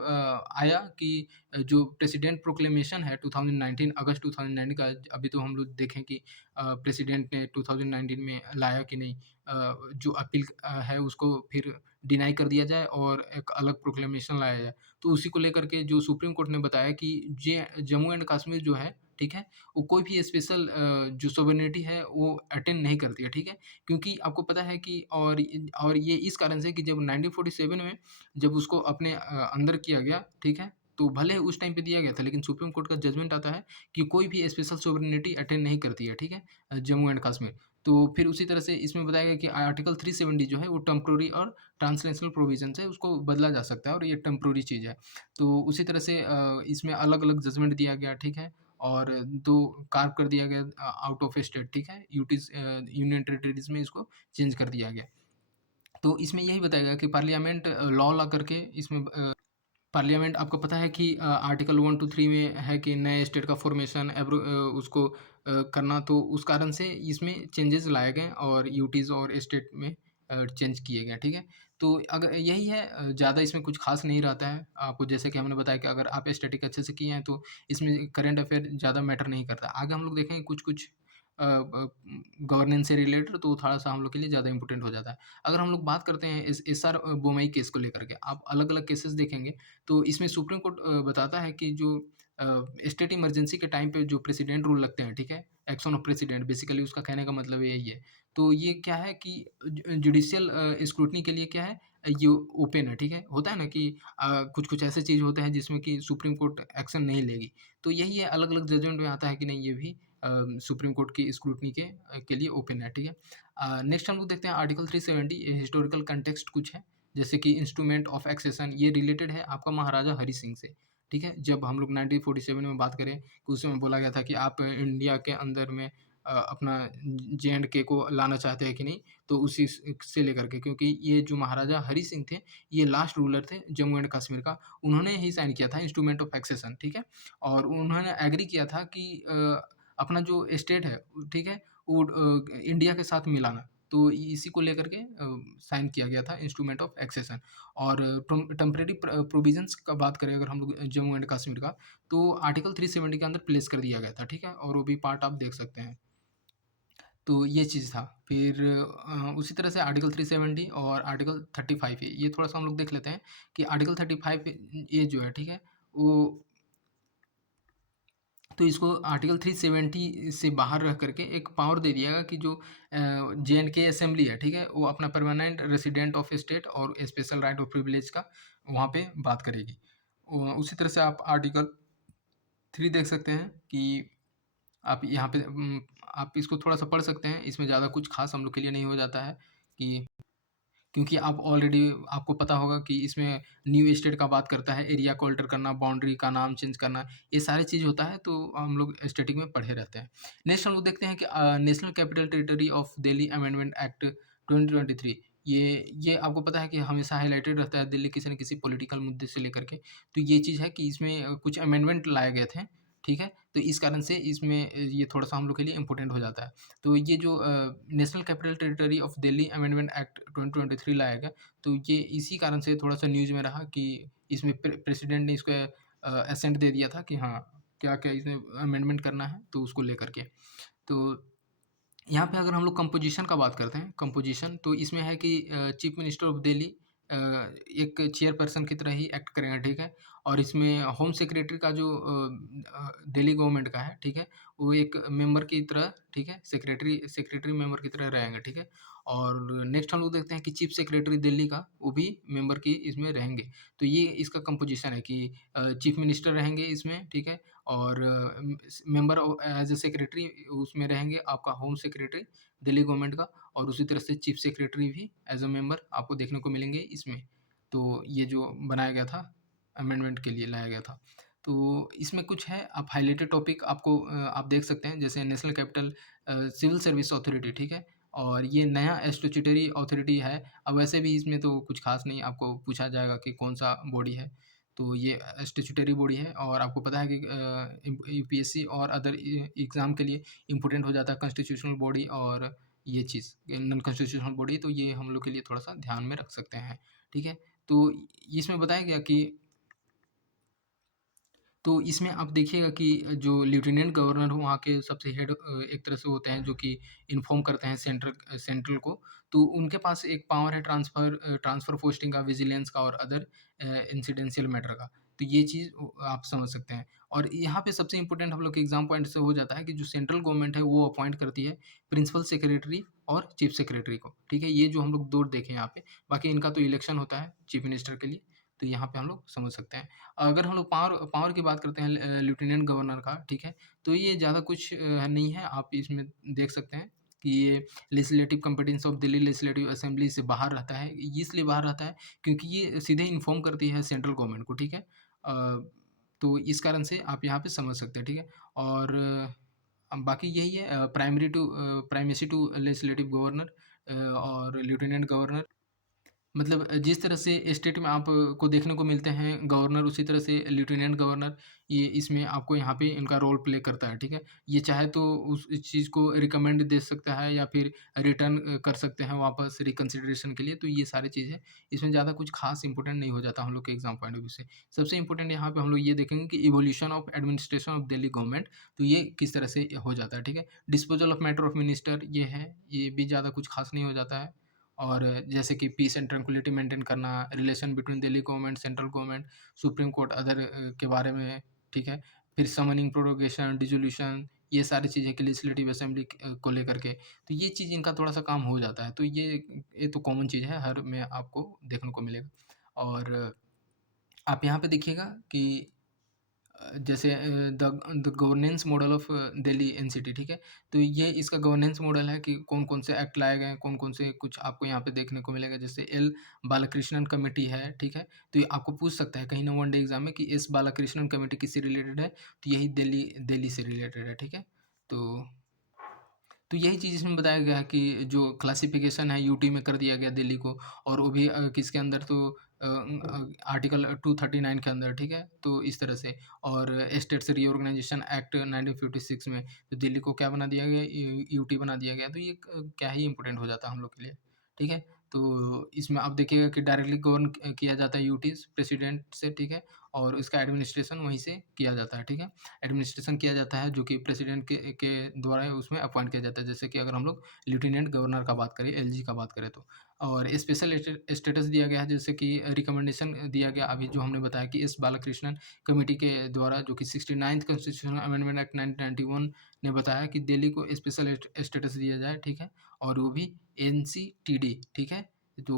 आया कि जो प्रेसिडेंट प्रोक्लेमेशन है 2019 अगस्त 2019 का, अभी तो हम लोग देखें कि प्रेसिडेंट ने 2019 में लाया कि नहीं, जो अपील है उसको फिर डिनाई कर दिया जाए और एक अलग प्रोक्लेमेशन लाया जाए। तो उसी को लेकर के जो सुप्रीम कोर्ट ने बताया कि जे जम्मू एंड कश्मीर जो है, ठीक है? वो कोई भी स्पेशल जो सॉवरेनिटी है वो अटेंड नहीं करती है, ठीक है? क्योंकि आपको पता है कि और ये इस कारण से कि जब 1947 में जब उसको अपने अंदर किया गया, ठीक है? तो भले उस टाइम पे दिया गया था, लेकिन सुप्रीम कोर्ट का जजमेंट आता है कि कोई भी स्पेशल सॉवरेनिटी अटेंड नहीं करती है, ठीक है? जम्मू एंड कश्मीर। तो फिर उसी तरह से इसमें बताया गया कि आर्टिकल 370 जो है वो टेम्पोरेरी और ट्रांसलेशनल प्रोविज़न्स है, उसको बदला जा सकता है और ये टेम्पोरेरी चीज़ है। तो उसी तरह से इसमें अलग-अलग जजमेंट दिया गया, ठीक है? और 2 कार्व कर दिया गया आउट ऑफ स्टेट, ठीक है? यूनियन टेरिटरीज़ में इसको चेंज कर दिया गया। तो इसमें यही बताया गया कि पार्लियामेंट लॉ ला करके इसमें पार्लियामेंट आपको पता है कि आर्टिकल 1 टू 3 में है कि नए स्टेट का फ़ॉर्मेशन उसको करना, तो उस कारण से इसमें चेंजेज़ लाए गए और यूटीज़ और स्टेट में चेंज किए गए, ठीक है? तो अगर यही है, ज़्यादा इसमें कुछ ख़ास नहीं रहता है। आपको जैसे कि हमने बताया कि अगर आप स्टैटिक अच्छे से किए हैं तो इसमें करंट अफ़ेयर ज़्यादा मैटर नहीं करता। आगे हम लोग देखेंगे कुछ-कुछ गवर्नेंस से रिलेटेड, तो थोड़ा-सा हम लोग के लिए ज़्यादा इम्पोर्टेंट हो जाता है। अगर हम लोग बात करते हैं इस एसआर बोमई केस को लेकर के, आप अलग-अलग केसेस देखेंगे, तो इसमें सुप्रीम कोर्ट बताता है कि जो स्टेट इमरजेंसी के टाइम पे जो प्रेसिडेंट रूल लगते हैं, ठीक है? एक्शन ऑफ प्रेसिडेंट, बेसिकली उसका कहने का मतलब यही है। तो ये क्या है कि जुडिशियल स्क्रूटनी के लिए क्या है, ये ओपन है, ठीक है? होता है ना कि कुछ-कुछ ऐसे चीज़ होते हैं जिसमें कि सुप्रीम कोर्ट एक्शन नहीं लेगी। तो यही है, अलग-अलग जजमेंट में आता है कि नहीं, ये भी सुप्रीम कोर्ट की स्क्रूटनी के लिए ओपन है, ठीक है? नेक्स्ट हम लोग देखते हैं आर्टिकल 370, ये हिस्टोरिकल कॉन्टेक्स्ट कुछ है, जैसे कि इंस्ट्रूमेंट ऑफ एक्सेशन, ये रिलेटेड है आपका महाराजा हरि सिंह से, ठीक है? जब हम लोग 1947 में बात करें, तो उसमें बोला गया था कि आप इंडिया के अंदर में अपना जे-एंड-के को लाना चाहते हैं कि नहीं, तो उसी से लेकर के, क्योंकि ये जो महाराजा हरि सिंह थे, ये लास्ट रूलर थे जम्मू एंड कश्मीर का, उन्होंने ही साइन किया था इंस्ट्रूमेंट ऑफ एक्सेशन, ठीक है? और उन्होंने एग्री किया था कि अपना जो स्टेट है, ठीक है? वो इंडिया के साथ मिलाना। तो इसी को लेकर के साइन किया गया था इंस्ट्रूमेंट ऑफ एक्सेशन। और टेम्परेरी प्रोविजंस का बात करें अगर हम लोग जम्मू एंड कश्मीर का, तो आर्टिकल 370 के अंदर प्लेस कर दिया गया था, ठीक है? और वो भी पार्ट आप देख सकते हैं। तो ये चीज़ था। फिर उसी तरह से आर्टिकल 370 और आर्टिकल 35 ए, ये थोड़ा-सा हम लोग देख लेते हैं कि आर्टिकल 35 ए जो है, ठीक है? वो तो इसको आर्टिकल 370 से बाहर रह करके एक पावर दे दिया गया कि जो जे-एंड-के असेंबली है, ठीक है? वो अपना परमानेंट रेसिडेंट ऑफ स्टेट और स्पेशल राइट ऑफ प्रिविलेज का वहाँ पे बात करेगी। उसी तरह से आप आर्टिकल 3 देख सकते हैं कि आप यहाँ पे आप इसको थोड़ा-सा पढ़ सकते हैं, इसमें ज़्यादा कुछ ख़ास हम लोग के लिए नहीं हो जाता है कि क्योंकि आप ऑलरेडी आपको पता होगा कि इसमें न्यू स्टेट का बात करता है, एरिया को अल्टर करना, बाउंड्री का नाम चेंज करना, ये सारी चीज़ होता है, तो हम लोग स्टैटिक में पढ़े रहते हैं। नेक्स्ट हम लोग देखते हैं कि national capital territory of Delhi amendment act 2023, ये आपको पता है कि हमेशा हाइलाइटेड रहता है दिल्ली किसी न किसी पॉलिटिकल मुद्दे से लेकर के। तो ये चीज़ है कि इसमें कुछ अमेंडमेंट लाए गए थे, ठीक है? तो इस कारण से इसमें ये थोड़ा-सा हम लोग के लिए इम्पोर्टेंट हो जाता है। तो ये जो national capital territory of Delhi amendment act 2023 लाया गया, तो ये इसी कारण से थोड़ा-सा न्यूज़ में रहा कि इसमें प्रेसिडेंट ने इसको असेंट दे दिया था कि हाँ, क्या-क्या इसमें अमेंडमेंट करना है, तो उसको लेकर के। तो यहाँ पे अगर हम लोग कंपोज़िशन का बात करते हैं, कंपोज़िशन तो इसमें है कि चीफ़ मिनिस्टर ऑफ दिल्ली एक चेयरपर्सन की तरह ही एक्ट करेंगे, ठीक है? और इसमें होम सेक्रेटरी का जो दिल्ली गवर्नमेंट का है, ठीक है? वो एक मेंबर की तरह, ठीक है? सेक्रेटरी सेक्रेटरी मेंबर की तरह रहेंगे, ठीक है? और नेक्स्ट हम लोग देखते हैं कि चीफ सेक्रेटरी दिल्ली का, वो भी मेंबर की इसमें रहेंगे। तो ये इसका कंपोज़िशन है कि चीफ मिनिस्टर रहेंगे इसमें, ठीक है? और मेंबर एज़ अ सेक्रेटरी उसमें रहेंगे आपका होम सेक्रेटरी दिल्ली गवर्नमेंट का, और उसी तरह से चीफ सेक्रेटरी भी एज़ अ मेंबर आपको देखने को मिलेंगे इसमें। तो ये जो बनाया गया था, अमेंडमेंट के लिए लाया गया था। तो इसमें कुछ है, आप हाइलाइटेड टॉपिक आपको आप देख सकते हैं, जैसे national capital civil service authority, ठीक है? और ये नया स्टैट्यूटरी अथॉरिटी है। अब वैसे भी इसमें तो कुछ ख़ास नहीं, आपको पूछा जाएगा कि कौन-सा बॉडी है। तो ये स्टैट्यूटरी बॉडी है, और आपको पता है कि यूपीएससी और अदर एग्ज़ाम के लिए इम्पोर्टेंट हो जाता है कॉन्स्टिट्यूशनल बॉडी और ये चीज़, नॉन कॉन्स्टिट्यूशनल बॉडी, तो ये हम लोग के लिए थोड़ा-सा ध्यान में रख सकते हैं, ठीक है? तो इसमें बताया गया कि तो इसमें आप देखिएगा कि जो लेफ्टिनेंट गवर्नर हो वहाँ के सबसे हेड एक तरह से होते हैं जो कि इन्फॉर्म करते हैं सेंट्रल को। तो उनके पास एक पावर है ट्रांसफ़र पोस्टिंग का, विजिलेंस का और अदर इंसिडेंशियल मैटर का। तो ये चीज़ आप समझ सकते हैं। और यहाँ पे सबसे इम्पोर्टेंट हम लोग के एग्ज़ाम पॉइंट से हो जाता है कि जो सेंट्रल गवर्नमेंट है वो अपॉइंट करती है प्रिंसिपल सेक्रेटरी और चीफ सेक्रेटरी को, ठीक है? ये जो हम लोग 2 देखे यहाँ पे। बाकी इनका तो इलेक्शन होता है चीफ मिनिस्टर के लिए, तो यहाँ पे हम लोग समझ सकते हैं। अगर हम लोग पावर पावर की बात करते हैं लेफ्टिनेंट गवर्नर का, ठीक है? तो ये ज़्यादा कुछ नहीं है, आप इसमें देख सकते हैं कि ये legislative competence of Delhi legislative assembly से बाहर रहता है। ये इसलिए बाहर रहता है क्योंकि ये सीधे इन्फॉर्म करती है सेंट्रल गवर्नमेंट को, ठीक है? तो इस कारण से आप यहाँ पे समझ सकते हैं, ठीक है? और बाकी यही है, प्राइमेसी टू लेजिस्लेटिव गवर्नर और लेफ्टिनेंट गवर्नर, मतलब जिस तरह से स्टेट में आप को देखने को मिलते हैं गवर्नर, उसी तरह से लेफ्टिनेंट गवर्नर ये इसमें आपको यहाँ पे इनका रोल प्ले करता है, ठीक है? ये चाहे तो उस इस चीज़ को रिकमेंड दे सकता है या फिर रिटर्न कर सकते हैं वापस रिकंसिडरेशन के लिए, तो ये सारी चीज़ें इसमें ज़्यादा कुछ खास इंपॉर्टेंट नहीं हो जाता हम लोग के एग्ज़ाम पॉइंट ऑफ व्यू से। सबसे इम्पोर्टेंट यहाँ पे हम लोग ये देखेंगे कि evolution of administration of Delhi government, तो ये किस तरह से हो जाता है, ठीक है? Disposal of matter of minister ये है, ये भी ज़्यादा कुछ खास नहीं हो जाता है। और जैसे कि पीस एंड ट्रैंक्विलिटी मेंटेन करना, relation between Delhi government, central government, supreme court other के बारे में, ठीक है? फिर समनिंग, प्रोरोगेशन, डिसोल्यूशन, ये सारी चीज़ें कि लेजिस्लेटिव असेंबली को लेकर के, तो ये चीज़ इनका थोड़ा-सा काम हो जाता है। तो ये तो कॉमन चीज़ है, हर में आपको देखने को मिलेगा। और आप यहाँ पे देखिएगा कि जैसे the governance model of Delhi NCT, ठीक है? तो ये इसका गवर्नेंस मॉडल है कि कौन-कौन से एक्ट लाए गए हैं, कौन-कौन से कुछ आपको यहाँ पे देखने को मिलेगा। जैसे एल बालाकृष्णन कमेटी है, ठीक है? तो ये आपको पूछ सकता है कहीं ना वन डे एग्ज़ाम में कि एस बालाकृष्णन कमेटी किससे रिलेटेड है? तो यही दिल्ली दिल्ली से रिलेटेड है, ठीक है? तो तो यही चीज़ इसमें बताया गया है कि जो क्लासिफ़िकेशन है यूटी में कर दिया गया दिल्ली को, और वो भी किसके अंदर, तो आर्टिकल 239 के अंदर, ठीक है? तो इस तरह से, और स्टेट्स रीऑर्गनाइज़ेशन एक्ट 1956 में तो दिल्ली को क्या बना दिया गया, यूटी बना दिया गया। तो ये क्या ही इम्पोर्टेंट हो जाता है हम लोग के लिए, ठीक है? तो इसमें आप देखिएगा कि डायरेक्टली गवर्न किया जाता है यूटीज़ प्रेसिडेंट से, ठीक है? और इसका एडमिनिस्ट्रेशन वहीं से किया जाता है, ठीक है? एडमिनिस्ट्रेशन किया जाता है जो कि प्रेसिडेंट के द्वारा उसमें अपॉइंट किया जाता है। जैसे कि अगर हम लोग लेफ्टिनेंट गवर्नर का बात करें, एलजी का बात करें तो। और स्पेशल स्टेटस दिया गया है, जैसे कि रिकमेंडेशन दिया गया अभी जो हमने बताया कि एस बालाकृष्णन कमेटी के द्वारा, जो कि 69th कॉन्स्टिट्यूशनल अमेंडमेंट एक्ट 1991 ने बताया कि दिल्ली को स्पेशल स्टेटस दिया जाए, ठीक है? और वो भी एनसीटीडी, ठीक है? जो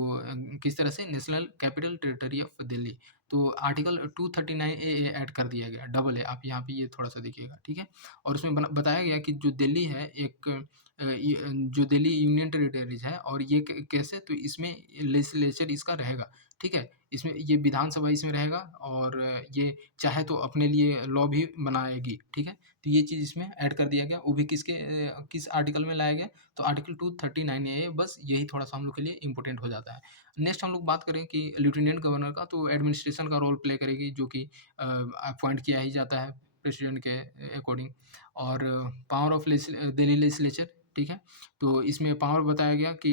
किस तरह से, national capital territory of Delhi. तो आर्टिकल 239 ए ऐड कर दिया गया, डबल ए, आप यहाँ पे ये थोड़ा-सा देखिएगा, ठीक है? और उसमें बताया गया कि जो दिल्ली है एक जो दिल्ली यूनियन टेरिटरीज़ है, और ये कैसे, तो इसमें लेजिस्लेचर इसका रहेगा, ठीक है? इसमें ये विधानसभा इसमें रहेगा, और ये चाहे तो अपने लिए लॉ भी बनाएगी, ठीक है? तो ये चीज़ इसमें ऐड कर दिया गया, वो भी किस आर्टिकल में लाया गया, तो आर्टिकल 239 ए, बस यही थोड़ा-सा हम लोग के लिए इम्पोर्टेंट हो जाता है। नेक्स्ट हम लोग बात करें कि लेफ्टिनेंट गवर्नर का, तो एडमिनिस्ट्रेशन का रोल प्ले करेगी, जो कि अपॉइंट किया ही जाता है प्रेसिडेंट के अकॉर्डिंग। और पावर ऑफ दिल्ली लेजिस्लेचर, ठीक है? तो इसमें पावर बताया गया कि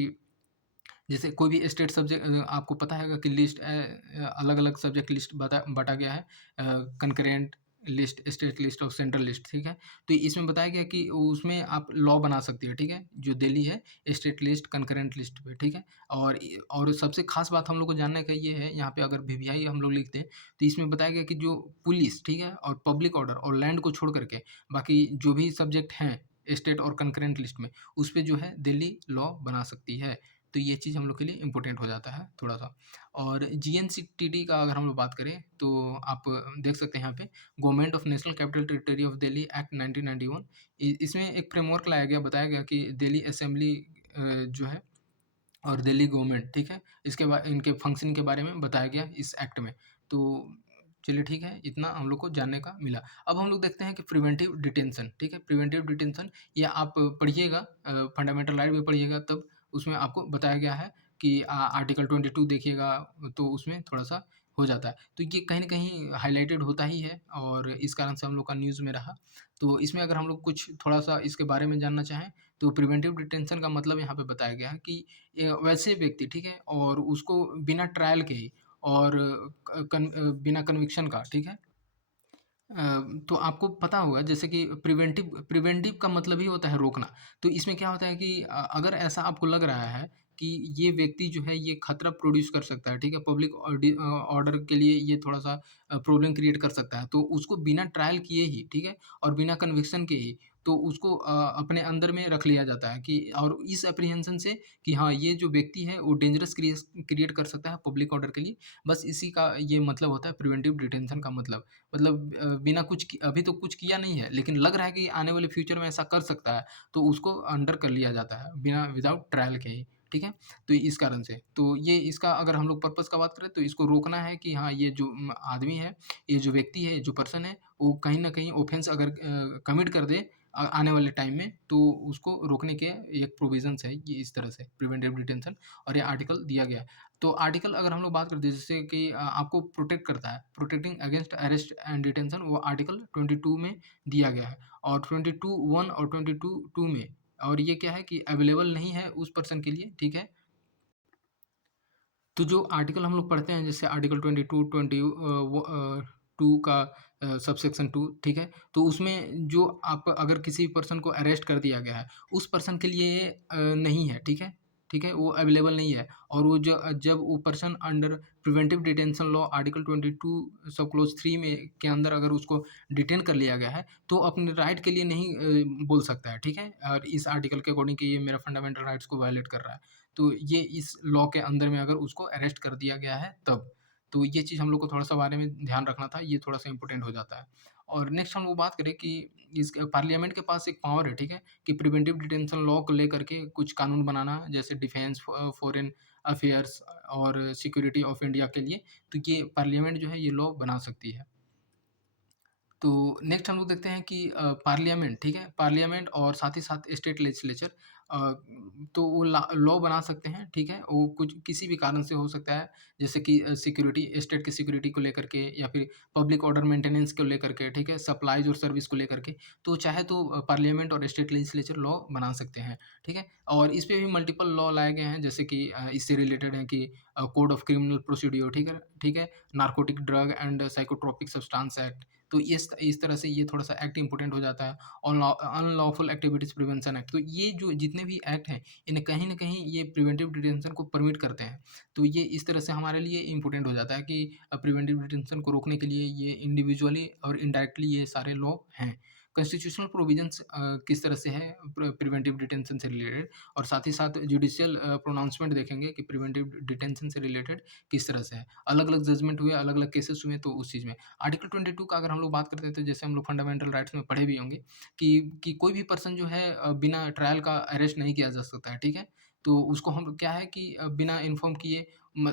जैसे कोई भी स्टेट सब्जेक्ट, आपको पता हैगा कि लिस्ट अलग-अलग सब्जेक्ट लिस्ट बता बाँटा गया है, कंकरेंट, लिस्ट, स्टेट लिस्ट और सेंट्रल लिस्ट, ठीक है? तो इसमें बताया गया कि उसमें आप लॉ बना सकती है, ठीक है? जो दिल्ली है, स्टेट लिस्ट, कंकरेंट लिस्ट पे, ठीक है? और सबसे ख़ास बात हम लोग को जानने का ये है, यहाँ पे अगर वीवीआई हम लोग लिखते हैं, तो इसमें बताया गया कि जो पुलिस, ठीक है? और पब्लिक ऑर्डर और लैंड को छोड़ कर के, बाकी जो भी सब्जेक्ट हैं, स्टेट और कंकरेंट लिस्ट में, उस पे जो है दिल्ली लॉ बना सकती है। तो ये चीज़ हम लोग के लिए इम्पोर्टेंट हो जाता है थोड़ा-सा। और जीएनसीटीडी का अगर हम लोग बात करें, तो आप देख सकते हैं यहाँ पे government of national capital territory of Delhi act 1991। इसमें एक फ्रेमवर्क लाया गया, बताया गया कि दिल्ली असेंबली जो है और दिल्ली गवर्नमेंट, ठीक है? इसके इनके फंक्शन के बारे में बताया गया इस एक्ट में। तो चलिए ठीक है, इतना हम लोग को जानने का मिला। अब हम लोग देखते हैं कि प्रिवेंटिव डिटेंशन, ठीक है? प्रिवेंटिव डिटेंशन ये आप पढ़िएगा, फंडामेंटल राइट भी पढ़िएगा, तब उसमें आपको बताया गया है कि आर्टिकल 22 देखिएगा, तो उसमें थोड़ा-सा हो जाता है। तो ये कहीं न कहीं हाइलाइटेड होता ही है और इस कारण से हम लोग का न्यूज़ में रहा। तो इसमें अगर हम लोग कुछ थोड़ा-सा इसके बारे में जानना चाहें, तो प्रिवेंटिव डिटेंशन का मतलब यहाँ पे बताया गया है कि वैसे व्यक्ति, ठीक है? और उसको बिना ट्रायल के ही और बिना कन्विक्शन का, ठीक है? तो आपको पता होगा जैसे कि प्रिवेंटिव प्रिवेंटिव का मतलब ही होता है रोकना। तो इसमें क्या होता है कि अगर ऐसा आपको लग रहा है कि ये व्यक्ति जो है ये खतरा प्रोड्यूस कर सकता है, ठीक है? पब्लिक ऑर्डर के लिए ये थोड़ा-सा प्रॉब्लम क्रिएट कर सकता है, तो उसको बिना ट्रायल किए ही, ठीक है? और बिना कन्विक्शन के ही, तो उसको अपने अंदर में रख लिया जाता है कि और इस एप्रीहेंशन से कि हाँ, ये जो व्यक्ति है वो डेंजरस क्रिएट कर सकता है पब्लिक ऑर्डर के लिए। बस इसी का ये मतलब होता है प्रिवेंटिव डिटेंशन का मतलब। मतलब बिना कुछ अभी तो कुछ किया नहीं है, लेकिन लग रहा है कि आने वाले फ्यूचर में ऐसा कर सकता है, तो उसको अंडर कर लिया जाता है, बिना विदाउट ट्रायल के ही, ठीक है? तो इस कारण से, तो ये इसका अगर हम लोग पर्पज़ का बात करें, तो इसको रोकना है कि हाँ, ये जो आदमी है, ये जो व्यक्ति है, जो पर्सन है, वो कहीं न कहीं ऑफ़ेंस अगर कमिट कर दे आने वाले टाइम में, तो उसको रोकने के एक प्रोविज़न्स है, ये इस तरह से प्रिवेंटिव डिटेंशन और ये आर्टिकल दिया गया है। तो आर्टिकल अगर हम लोग बात करते हैं जैसे कि आपको प्रोटेक्ट करता है, protecting against arrest and detention, वो आर्टिकल 22 में दिया गया है और 22 1 और 22 2 में, और ये क्या है कि अवेलेबल नहीं है उस पर्सन के लिए, ठीक है? तो जो आर्टिकल हम लोग पढ़ते हैं जैसे आर्टिकल 22 2 का सबसेक्शन 2, ठीक है? तो उसमें जो आप अगर किसी पर्सन को अरेस्ट कर दिया गया है, उस पर्सन के लिए ये नहीं है, ठीक है? ठीक है? वो अवेलेबल नहीं है और वो जब वो person under preventive detention law article 22 सब क्लॉज़ 3 में के अंदर अगर उसको डिटेन कर लिया गया है, तो अपने राइट के लिए नहीं बोल सकता है, ठीक है? और इस आर्टिकल के अकॉर्डिंग कि ये मेरा फंडामेंटल राइट्स को वायलेट कर रहा है। तो ये इस लॉ के अंदर में अगर उसको अरेस्ट कर दिया गया है तब। तो ये चीज़ हम लोग को थोड़ा-सा बारे में ध्यान रखना था, ये थोड़ा-सा इम्पोर्टेंट हो जाता है। और नेक्स्ट हम लोग बात करें कि इस पार्लियामेंट के पास एक पावर है, ठीक है? कि प्रिवेंटिव डिटेंशन लॉ को लेकर के कुछ कानून बनाना, जैसे डिफेंस, फॉरेन अफेयर्स और सिक्योरिटी ऑफ इंडिया के लिए, तो ये पार्लियामेंट जो है ये लॉ बना सकती है। तो नेक्स्ट हम लोग देखते हैं कि पार्लियामेंट, ठीक है? पार्लियामेंट और साथ ही साथ स्टेट लेजिस्लेचर अ, तो वो लॉ बना सकते हैं, ठीक है? वो कुछ किसी भी कारण से हो सकता है, जैसे कि सिक्योरिटी, स्टेट की सिक्योरिटी को लेकर के या फिर पब्लिक ऑर्डर मेंटेनेंस को लेकर के, ठीक है? सप्लाइज़ और सर्विस को लेकर के, तो चाहे तो पार्लियामेंट और स्टेट लेजिस्लेचर लॉ बना सकते हैं, ठीक है? और इस पे भी मल्टीपल लॉ लाए गए हैं, जैसे कि इससे रिलेटेड है कि कोड ऑफ क्रिमिनल प्रोसीड्योर, ठीक है? ठीक है? Narcotic drug and psychotropic substance act, तो इस तरह से ये थोड़ा-सा एक्ट इम्पोर्टेंट हो जाता है। अनलॉफुल एक्टिविटीज़ प्रिवेंशन एक्ट, तो ये जो जितने भी एक्ट हैं, इन्हें कहीं न कहीं ये प्रिवेंटिव डिटेंशन को परमिट करते हैं। तो ये इस तरह से हमारे लिए इम्पोर्टेंट हो जाता है कि प्रिवेंटिव डिटेंशन को रोकने के लिए ये इंडिविजुअली और इनडायरेक्टली ये सारे लॉ हैं। कॉन्स्टिट्यूशनल प्रोविजंस किस तरह से है प्रिवेंटिव डिटेंशन से रिलेटेड, और साथ ही साथ जुडिशियल प्रोनाउंसमेंट देखेंगे कि प्रिवेंटिव डिटेंशन से रिलेटेड किस तरह से है। अलग-अलग जजमेंट हुए, अलग-अलग केसेस हुए, तो उस चीज़ में। आर्टिकल 22 का अगर हम लोग बात करते हैं, तो जैसे हम लोग फंडामेंटल राइट्स में पढ़े भी होंगे कि कोई भी पर्सन जो है बिना ट्रायल का अरेस्ट नहीं किया जा सकता है, ठीक है? तो उसको हम क्या है कि बिना इन्फॉर्म किए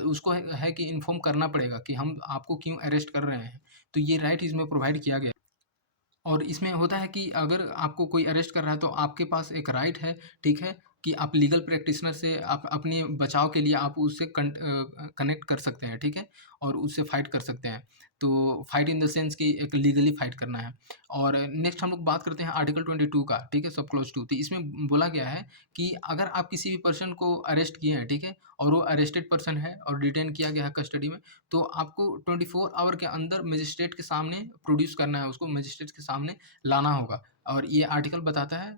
उसको है कि इन्फॉर्म करना पड़ेगा कि हम आपको क्यों अरेस्ट कर रहे हैं। तो ये राइट इसमें प्रोवाइड किया गया। और इसमें होता है कि अगर आपको कोई अरेस्ट कर रहा है, तो आपके पास एक राइट है, ठीक है? कि आप लीगल प्रैक्टिशनर से आप अपने बचाव के लिए आप उससे कनेक्ट कर सकते हैं, ठीक है? और उससे फाइट कर सकते हैं। तो फाइट इन द सेंस कि एक लीगली फाइट करना है। और नेक्स्ट हम लोग बात करते हैं आर्टिकल 22 का, ठीक है? सब क्लॉज़ 2। तो इसमें बोला गया है कि अगर आप किसी भी पर्सन को अरेस्ट किए हैं, ठीक है? और वो अरेस्टेड पर्सन है और डिटेन किया गया है कस्टडी में, तो आपको 24 आवर के अंदर मजिस्ट्रेट के सामने प्रोड्यूस करना है, उसको मजिस्ट्रेट के सामने लाना होगा। और ये आर्टिकल बताता है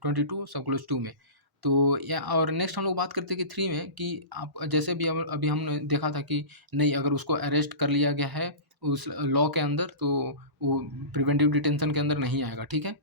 22 सब क्लॉज़ 2 में। तो या और नेक्स्ट हम लोग बात करते हैं कि 3 में कि आप जैसे भी हम अभी हमने देखा था कि नहीं, अगर उसको अरेस्ट कर लिया गया है उस लॉ के अंदर, तो वो प्रिवेंटिव डिटेंशन के अंदर नहीं आएगा, ठीक है?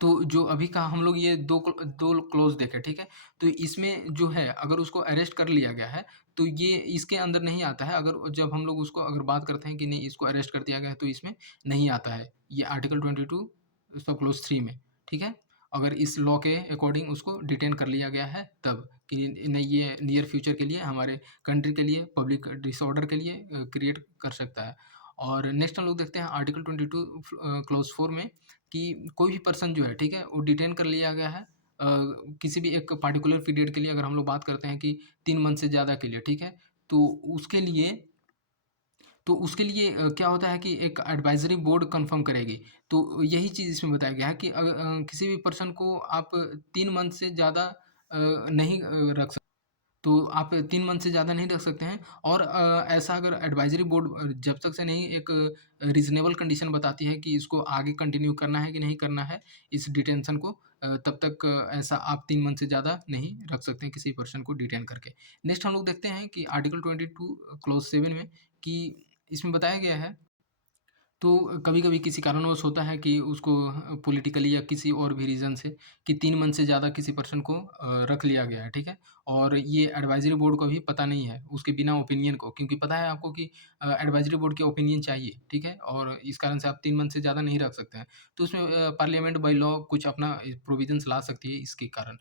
तो जो अभी का हम लोग ये 2 क्लॉज़ देखे, ठीक है? तो इसमें जो है अगर उसको अरेस्ट कर लिया गया है, तो ये इसके अंदर नहीं आता है। अगर जब हम लोग उसको अगर बात करते हैं कि नहीं, इसको अरेस्ट कर दिया गया है, तो इसमें नहीं आता है। ये आर्टिकल 22 सब क्लॉज़ 3 में, ठीक है? अगर इस लॉ के अकॉर्डिंग उसको डिटेन कर लिया गया है तब, कि नहीं, ये नियर फ्यूचर के लिए, हमारे कंट्री के लिए, पब्लिक डिसऑर्डर के लिए क्रिएट कर सकता है। और नेक्स्ट हम लोग देखते हैं आर्टिकल 22 क्लॉज़ 4 में कि कोई भी पर्सन जो है, ठीक है? वो डिटेन कर लिया गया है किसी भी एक पार्टिकुलर पीरियड के लिए, अगर हम लोग बात करते हैं कि 3 मंथ से ज़्यादा के लिए, ठीक है? तो उसके लिए क्या होता है कि एक एडवाइज़री बोर्ड कन्फर्म करेगी। तो यही चीज़ इसमें बताया गया है कि किसी भी पर्सन को आप 3 मंथ से ज़्यादा नहीं रख सकते। तो आप 3 मंथ से ज़्यादा नहीं रख सकते हैं। और ऐसा अगर एडवाइज़री बोर्ड जब तक से नहीं एक रीज़नेबल कंडीशन बताती है कि इसको आगे कंटिन्यू करना है कि नहीं करना है, इस डिटेंशन को, तब तक ऐसा आप 3 मंथ से ज़्यादा नहीं रख सकते हैं किसी पर्सन को डिटेन करके। नेक्स्ट हम लोग देखते हैं कि आर्टिकल 22 क्लॉज़ 7 में कि इसमें बताया गया है, तो कभी-कभी किसी कारणवश होता है कि उसको पॉलिटिकली या किसी और भी रीज़न से कि 3 मंथ से ज़्यादा किसी पर्सन को रख लिया गया है, ठीक है? और ये एडवाइज़री बोर्ड को भी पता नहीं है, उसके बिना ओपिनियन को, क्योंकि पता है आपको कि एडवाइज़री बोर्ड के ओपिनियन चाहिए, ठीक है? और इस कारण से आप 3 मंथ से ज़्यादा नहीं रख सकते हैं। तो उसमें पार्लियामेंट बाय लॉ कुछ अपना प्रोविज़न्स ला सकती है इसके कारण।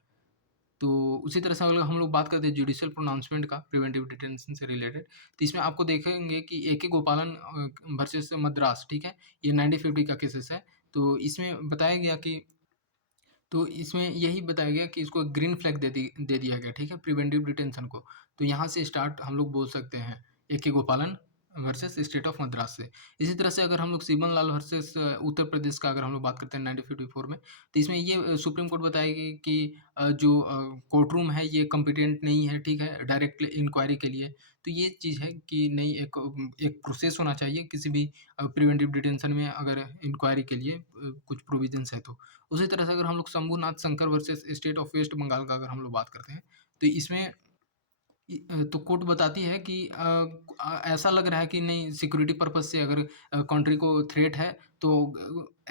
तो उसी तरह से अगर हम लोग बात करते हैं जुडिशियल प्रोनाउंसमेंट का प्रिवेंटिव डिटेंशन से रिलेटेड, तो इसमें आपको देखेंगे कि ए के गोपालन वर्सेस मद्रास, ठीक है? ये 1950 का केसेस है। तो इसमें बताया गया कि तो इसमें यही बताया गया कि इसको ग्रीन फ्लैग दे दिया गया, ठीक है? प्रिवेंटिव डिटेंशन को। तो यहाँ से स्टार्ट हम लोग बोल सकते हैं, ए के गोपालन वर्सेस स्टेट ऑफ मद्रास से। इसी तरह से अगर हम लोग सिमन लाल वर्सेस उत्तर प्रदेश का अगर हम लोग बात करते हैं 1954 में, तो इसमें ये सुप्रीम कोर्ट बताएगी कि जो कोर्ट रूम है ये कॉम्पिटेंट नहीं है, ठीक है? डायरेक्ट इंक्वायरी के लिए। तो ये चीज़ है कि नहीं, एक प्रोसेस होना चाहिए किसी भी प्रिवेंटिव डिटेंशन में, अगर इंक्वायरी के लिए कुछ प्रोविज़न्स है तो। उसी तरह से अगर हम लोग Shambhunath Shankar versus state of West Bengal का अगर हम लोग बात करते हैं, तो इसमें तो कोर्ट बताती है कि ऐसा लग रहा है कि नहीं, सिक्योरिटी पर्पज़ से अगर कंट्री को थ्रेट है, तो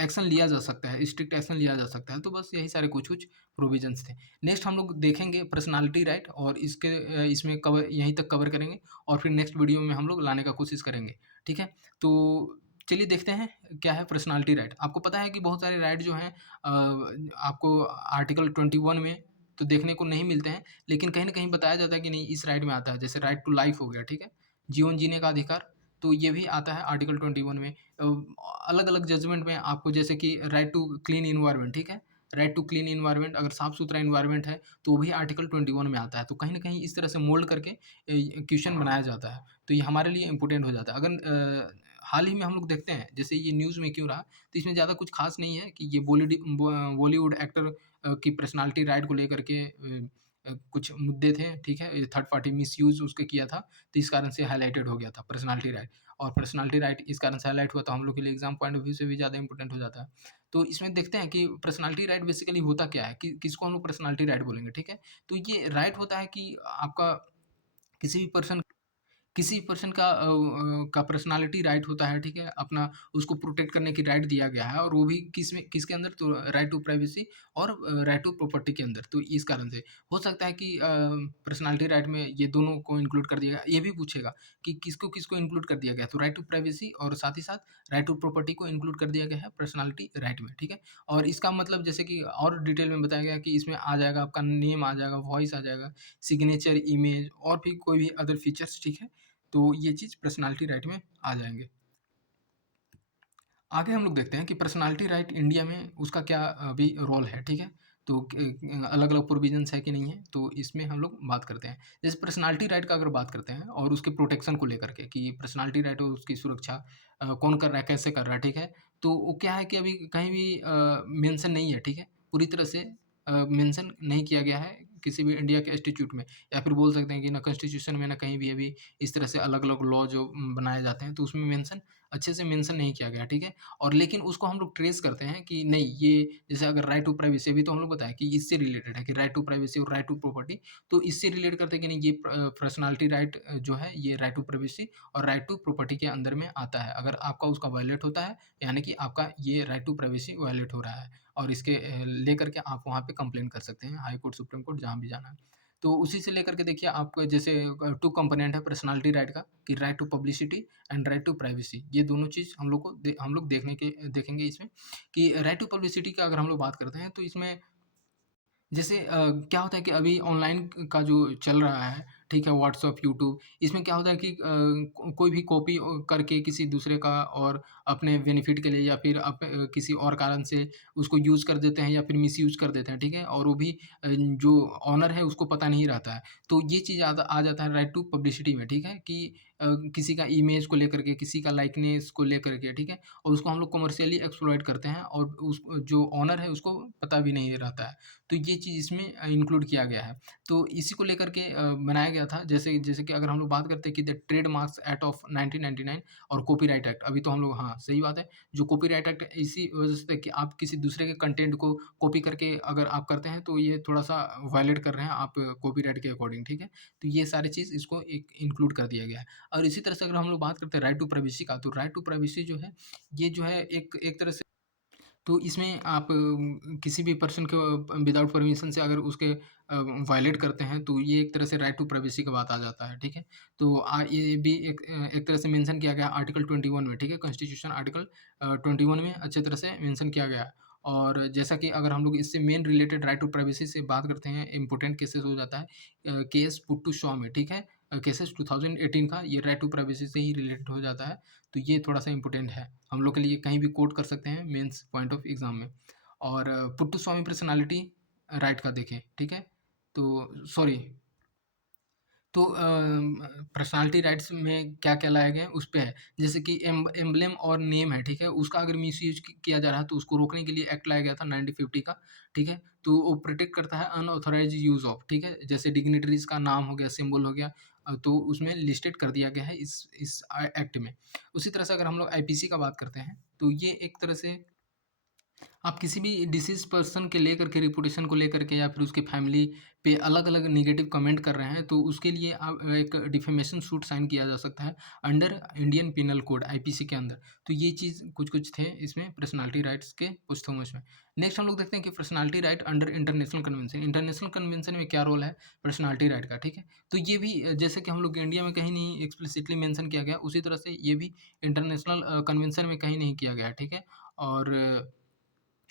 एक्शन लिया जा सकता है, स्ट्रिक्ट एक्शन लिया जा सकता है। तो बस यही सारे कुछ-कुछ प्रोविज़न्स थे। नेक्स्ट हम लोग देखेंगे पर्सनैलिटी राइट, और इसमें कवर यहीं तक कवर करेंगे, और फिर नेक्स्ट वीडियो में हम लोग लाने का कोशिश करेंगे, ठीक है? तो चलिए देखते हैं क्या है पर्सनैलिटी राइट। आपको पता है कि बहुत सारे राइट जो हैं आपको आर्टिकल 21 में तो देखने को नहीं मिलते हैं, लेकिन कहीं न कहीं बताया जाता है कि नहीं, इस राइट में आता है। जैसे राइट टू लाइफ़ हो गया, ठीक है? जीवन जीने का अधिकार, तो ये भी आता है आर्टिकल 21 में। अलग-अलग जजमेंट में आपको, जैसे कि राइट टू क्लीन एनवायरनमेंट, ठीक है? राइट टू क्लीन एनवायरनमेंट, अगर साफ-सुथरा एनवायरनमेंट है, तो वो भी आर्टिकल 21 में आता है। तो कहीं न कहीं इस तरह से मोल्ड करके क्वेश्चन बनाया जाता है। तो ये हमारे लिए इम्पोर्टेंट हो जाता है। हाल ही में हम लोग देखते हैं, जैसे ये न्यूज़ में क्यों रहा, तो इसमें ज़्यादा कुछ ख़ास नहीं है कि ये बॉलीवुड एक्टर की पर्सनैलिटी राइट को लेकर के कुछ मुद्दे थे, ठीक है? थर्ड पार्टी मिसयूज़ उसका किया था, तो इस कारण से हाइलाइटेड हो गया था पर्सनैलिटी राइट। और पर्सनैलिटी राइट इस कारण से हाइलाइट हुआ, तो हम लोग के लिए एग्ज़ाम पॉइंट ऑफ व्यू से भी ज़्यादा इम्पोर्टेंट हो जाता है। तो इसमें देखते हैं कि पर्सनैलिटी राइट बेसिकली होता क्या है? किसको हम लोग पर्सनैलिटी राइट बोलेंगे, ठीक है? तो ये राइट होता है कि आपका किसी भी पर्सन किसी पर्सन का पर्सनैलिटी राइट होता है, ठीक है? अपना उसको प्रोटेक्ट करने की राइट दिया गया है, और वो भी किसके अंदर, तो राइट टू प्राइवेसी और राइट टू प्रॉपर्टी के अंदर। तो इस कारण से हो सकता है कि पर्सनैलिटी राइट में ये दोनों को इंक्लूड कर दिया गया। ये भी पूछेगा कि किसको-किसको इंक्लूड कर दिया गया है, तो राइट टू प्राइवेसी और साथ ही साथ राइट टू प्रॉपर्टी को इंक्लूड कर दिया गया है पर्सनैलिटी राइट में, ठीक है? और इसका मतलब, जैसे कि और डिटेल में बताया गया है कि इसमें आ जाएगा, आपका नेम आ जाएगा, वॉइस आ जाएगा, सिग्नेचर, इमेज और भी कोई भी अदर फीचर्स, ठीक है? तो ये चीज़ पर्सनैलिटी राइट में आ जाएँगे। आगे हम लोग देखते हैं कि पर्सनैलिटी राइट इंडिया में उसका क्या अभी रोल है, ठीक है? तो अलग-अलग प्रोविज़न्स है कि नहीं है, तो इसमें हम लोग बात करते हैं। जैसे पर्सनैलिटी राइट का अगर बात करते हैं और उसके प्रोटेक्शन को लेकर के कि पर्सनैलिटी राइट और उसकी सुरक्षा कौन कर रहा है, कैसे कर रहा है, ठीक है? तो वो क्या है कि अभी कहीं भी मेंशन नहीं है, ठीक है? पूरी तरह से मेंशन नहीं किया गया है किसी भी इंडिया के इंस्टीट्यूट में या फिर बोल सकते हैं कि ना कॉन्स्टिट्यूशन में ना कहीं भी अभी इस तरह से अलग-अलग लॉ जो बनाए जाते हैं, तो उसमें मेंशन अच्छे से मेंशन नहीं किया गया, ठीक है? और लेकिन उसको हम लोग ट्रेस करते हैं कि नहीं ये जैसे अगर राइट टू प्राइवेसी अभी तो हम लोग बताया कि इससे रिलेटेड है कि राइट टू प्राइवेसी और राइट टू प्रॉपर्टी, तो इससे रिलेट करते हैं कि नहीं ये पर्सनैलिटी राइट जो है ये राइट टू प्राइवेसी और राइट टू प्रॉपर्टी के अंदर में आता है। अगर आपका उसका वायलेट होता है, यानी कि आपका ये राइट टू प्राइवेसी वायलेट हो रहा है और इसके लेकर के आप वहाँ पे कंप्लेंट कर सकते हैं, हाई कोर्ट, सुप्रीम कोर्ट जहाँ भी जाना है। तो उसी से लेकर के देखिए आपको जैसे 2 कंपोनेंट है पर्सनैलिटी राइट का कि right to publicity and right to privacy. ये दोनों चीज़ हम लोग देखेंगे इसमें कि राइट टू पब्लिसिटी का अगर हम लोग बात करते हैं तो इसमें जैसे क्या होता है कि अभी ऑनलाइन का जो चल रहा है, ठीक है? व्हाट्सएप, यूट्यूब, इसमें क्या होता है कि कोई भी कॉपी करके किसी दूसरे का और अपने बेनिफिट के लिए या फिर किसी और कारण से उसको यूज़ कर देते हैं या फिर मिसयूज़ कर देते हैं, ठीक है? और वो भी जो ओनर है उसको पता नहीं रहता है। तो ये चीज़ आ जाता है राइट टू पब्लिसिटी में, ठीक है? कि किसी का इमेज को लेकर के, किसी का लाइकनेस को लेकर के, ठीक है? और उसको हम लोग कमर्शियली एक्सप्लॉइट करते हैं और उस जो ओनर है उसको पता भी नहीं रहता है। तो ये चीज़ इसमें इंक्लूड किया गया है। तो इसी को लेकर के बनाया गया था जैसे जैसे कि अगर हम लोग बात करते हैं कि द ट्रेडमार्क्स एक्ट ऑफ 1999 और कॉपीराइट एक्ट अभी तो हम लोग हाँ, सही बात है। जो कॉपीराइट एक्ट इसी वजह से कि आप किसी दूसरे के कंटेंट को कॉपी करके अगर आप करते हैं तो ये थोड़ा-सा वायलेट कर रहे हैं आप कॉपीराइट के अकॉर्डिंग, ठीक है? तो ये सारी चीज़ इसको एक इंक्लूड कर दिया गया है। और इसी तरह से अगर हम लोग बात करते हैं राइट टू प्राइवेसी का, तो राइट टू प्राइवेसी जो है, ये जो है एक एक तरह से तो इसमें आप किसी भी पर्सन को विदाउट परमिशन से अगर उसके वायलेट करते हैं, तो ये एक तरह से राइट टू प्राइवेसी का बात आ जाता है, ठीक है? तो ये भी एक तरह से मेंशन किया गया है आर्टिकल 21 में, ठीक है? कॉन्स्टिट्यूशन आर्टिकल 21 में अच्छे तरह से मेंशन किया गया है। और जैसा कि अगर हम लोग इससे main related right to privacy से बात करते हैं, इम्पोर्टेंट केसेस हो जाता है केस पुट टू शॉ में, ठीक है? केसेस 2018 का ये राइट टू प्राइवेसी से ही रिलेटेड हो जाता है। तो ये थोड़ा-सा इम्पोर्टेंट है। हम लोग के लिए कहीं भी कोट कर सकते हैं मेंस पॉइंट ऑफ एग्ज़ाम में। और पुट्टुस्वामी पर्सनैलिटी राइट का देखें, ठीक है? तो सॉरी तो पर्सनैलिटी राइट्स में क्या-क्या लाया गया है, उस पे है। जैसे कि एम्ब्लेम और नेम है, ठीक है? उसका अगर मिसयूज़ किया जा रहा है, तो उसको रोकने के लिए एक्ट लाया गया था 1950 का, ठीक है? तो वो प्रोटेक्ट करता है अनऑथराइज़्ड यूज़ ऑफ, ठीक है? जैसे डिग्निटरीज़ का नाम हो गया, सिंबल हो गया तो उसमें लिस्टेड कर दिया गया है इस एक्ट में। उसी तरह से अगर हम लोग आईपीसी का बात करते हैं, तो ये एक तरह से आप किसी भी डिसीज़ पर्सन के लेकर के रेपुटेशन को लेकर के या फिर उसकी फैमिली पे अलग-अलग नेगेटिव कमेंट कर रहे हैं, तो उसके लिए आप एक डिफेमेशन सूट साइन किया जा सकता है under Indian penal code IPC के अंदर। तो ये चीज़ कुछ-कुछ थे इसमें पर्सनैलिटी राइट्स के पुस्तकों में। नेक्स्ट हम लोग देखते हैं कि personality right under international convention. International convention में क्या रोल है पर्सनैलिटी राइट का, ठीक है? तो ये भी जैसे कि हम लोग इंडिया में कहीं नहीं एक्सप्लिसिटली मेंशन किया गया, उसी तरह से ये भी इंटरनेशनल कन्वेंशन में कहीं नहीं किया गया है, ठीक है? और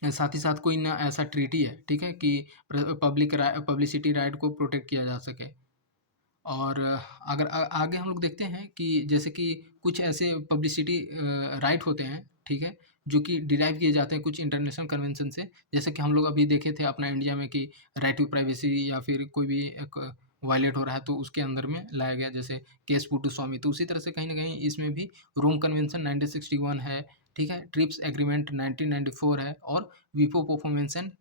साथ ही साथ कोई ना ऐसा ट्रीटी है, ठीक है? कि पब्लिसिटी राइट को प्रोटेक्ट किया जा सके। और अगर आगे हम लोग देखते हैं कि जैसे कि कुछ ऐसे पब्लिसिटी राइट होते हैं, ठीक है? जो कि डिराइव किए जाते हैं कुछ इंटरनेशनल कन्वेंशन से। जैसे कि हम लोग अभी देखे थे अपना इंडिया में कि राइट टू प्राइवेसी या फिर कोई भी एक वायलेट हो रहा है तो उसके अंदर में लाया गया जैसे केस पुट्टुस्वामी। तो उसी तरह से कहीं न कहीं इसमें भी रोम कन्वेंशन 1961 है, ठीक है? ट्रिप्स एग्रीमेंट 1994 है और वीपो परफॉर्मेंस एंड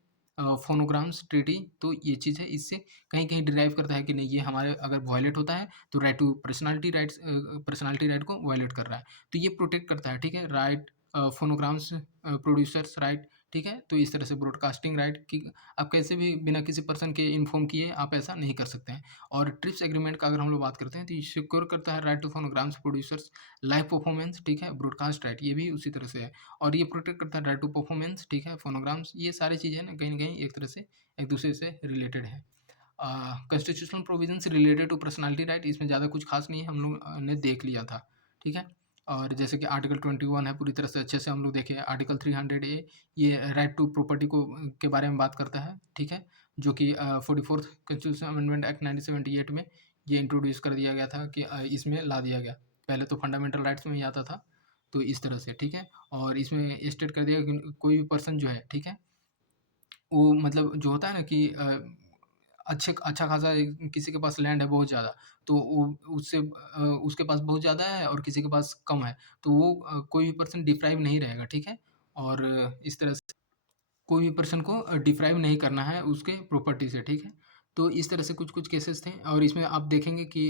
फोनोग्राम्स ट्रीटी तो ये चीज़ है इससे कहीं-कहीं डिराइव करता है कि नहीं ये हमारे अगर वायलेट होता है तो राइट टू पर्सनैलिटी राइट को वायलेट कर रहा है। तो ये प्रोटेक्ट करता है, ठीक है? राइट फोनोग्राम्स प्रोड्यूसर्स राइट, ठीक है? तो इस तरह से ब्रॉडकास्टिंग राइट कि आप कैसे भी बिना किसी पर्सन के इन्फॉर्म किए आप ऐसा नहीं कर सकते हैं। और ट्रिप्स एग्रीमेंट का अगर हम लोग बात करते हैं तो ये सिक्योर करता है right to phonograms producers live performance, ठीक है? ब्रॉडकास्ट राइट ये भी उसी तरह से है। और ये प्रोटेक्ट करता है राइट टू परफॉर्मेंस, ठीक है? फोनोग्राम्स ये सारी चीज़ें ना कहीं न कहीं एक तरह से एक-दूसरे से रिलेटेड हैं। Constitutional provisions related to personality right इसमें ज़्यादा कुछ खास नहीं है, हम लोग ने देख लिया था, ठीक है? और जैसे कि आर्टिकल 21 है पूरी तरह से अच्छे से हम लोग देखे, आर्टिकल 300 ए ये राइट टू प्रॉपर्टी को के बारे में बात करता है, ठीक है? जो कि 44th कॉन्स्टिट्यूशन अमेंडमेंट एक्ट 1978 में ये इंट्रोड्यूस कर दिया गया था कि इसमें ला दिया गया। पहले तो फंडामेंटल राइट्स में ही आता था, तो इस तरह से, ठीक है? और इसमें स्टेट कर दिया कि कोई भी पर्सन जो है, ठीक है? वो मतलब जो होता है ना कि अच्छा खासा किसी के पास लैंड है बहुत ज़्यादा, तो वो उसके पास बहुत ज़्यादा है और किसी के पास कम है, तो वो कोई भी पर्सन डिप्राइव नहीं रहेगा, ठीक है? और इस तरह से कोई भी पर्सन को डिप्राइव नहीं करना है उसके प्रॉपर्टी से, ठीक है? तो इस तरह से कुछ-कुछ केसेस थे और इसमें आप देखेंगे कि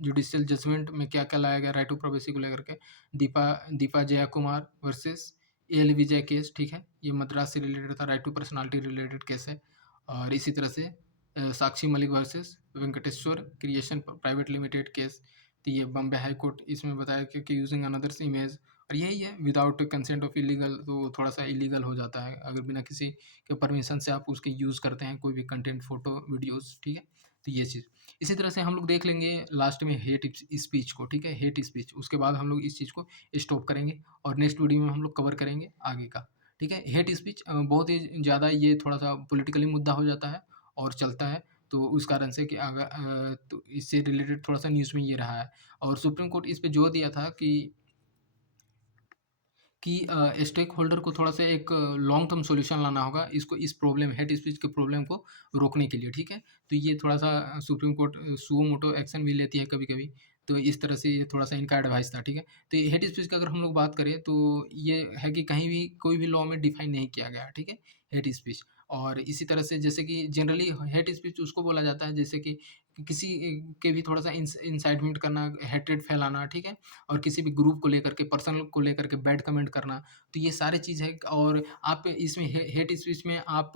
जुडिशियल जजमेंट में क्या-क्या लाया गया राइट टू प्राइवेसी को लेकर के। Deepa Deepa Jaya Kumar versus L Vijay case, ठीक है? ये मद्रास से रिलेटेड था, right to personality related case है। और इसी तरह से Sakshi Malik versus Venkateshwara creation private limited case, तो ये बॉम्बे हाई कोर्ट इसमें बताया कि यूजिंग अनदर्स इमेज, और यही है विदाउट कंसेंट ऑफ इलीगल, तो थोड़ा-सा इलीगल हो जाता है, अगर बिना किसी के परमिशन से आप उसके यूज़ करते हैं कोई भी कंटेंट, फ़ोटो, वीडियोज़, ठीक है? तो ये चीज़। इसी तरह से हम लोग देख लेंगे लास्ट में हेट स्पीच को, ठीक है? हेट स्पीच, उसके बाद हम लोग इस चीज़ को स्टॉप करेंगे और नेक्स्ट वीडियो में हम लोग कवर करेंगे आगे का, ठीक है? हेट स्पीच बहुत ही ज़्यादा ये थोड़ा-सा पॉलिटिकली मुद्दा हो जाता है और चलता है, तो उस कारण से कि तो इससे रिलेटेड थोड़ा-सा न्यूज़ में ये रहा है और सुप्रीम कोर्ट इस पे जोर दिया था कि स्टेक होल्डर को थोड़ा-सा एक लॉन्ग टर्म सॉल्यूशन लाना होगा, इसको इस प्रॉब्लम हेट स्पीच के प्रॉब्लम को रोकने के लिए, ठीक है? तो ये थोड़ा-सा supreme court suo motu action भी लेती है कभी-कभी, तो इस तरह से ये थोड़ा-सा इनका एडवाइस था, ठीक है? तो ये हेट स्पीच का अगर हम लोग बात करें तो ये है कि कहीं भी कोई भी लॉ में डिफाइन नहीं किया गया है, ठीक है? हेट स्पीच, और इसी तरह से जैसे कि जनरली हेट स्पीच उसको बोला जाता है जैसे कि किसी के भी थोड़ा-सा इंसाइटमेंट करना, हेट्रेड फैलाना, ठीक है? और किसी भी ग्रुप को लेकर के, पर्सन को लेकर के बैड कमेंट करना, तो ये सारी चीज़ है। और आप इसमें हेट स्पीच में आप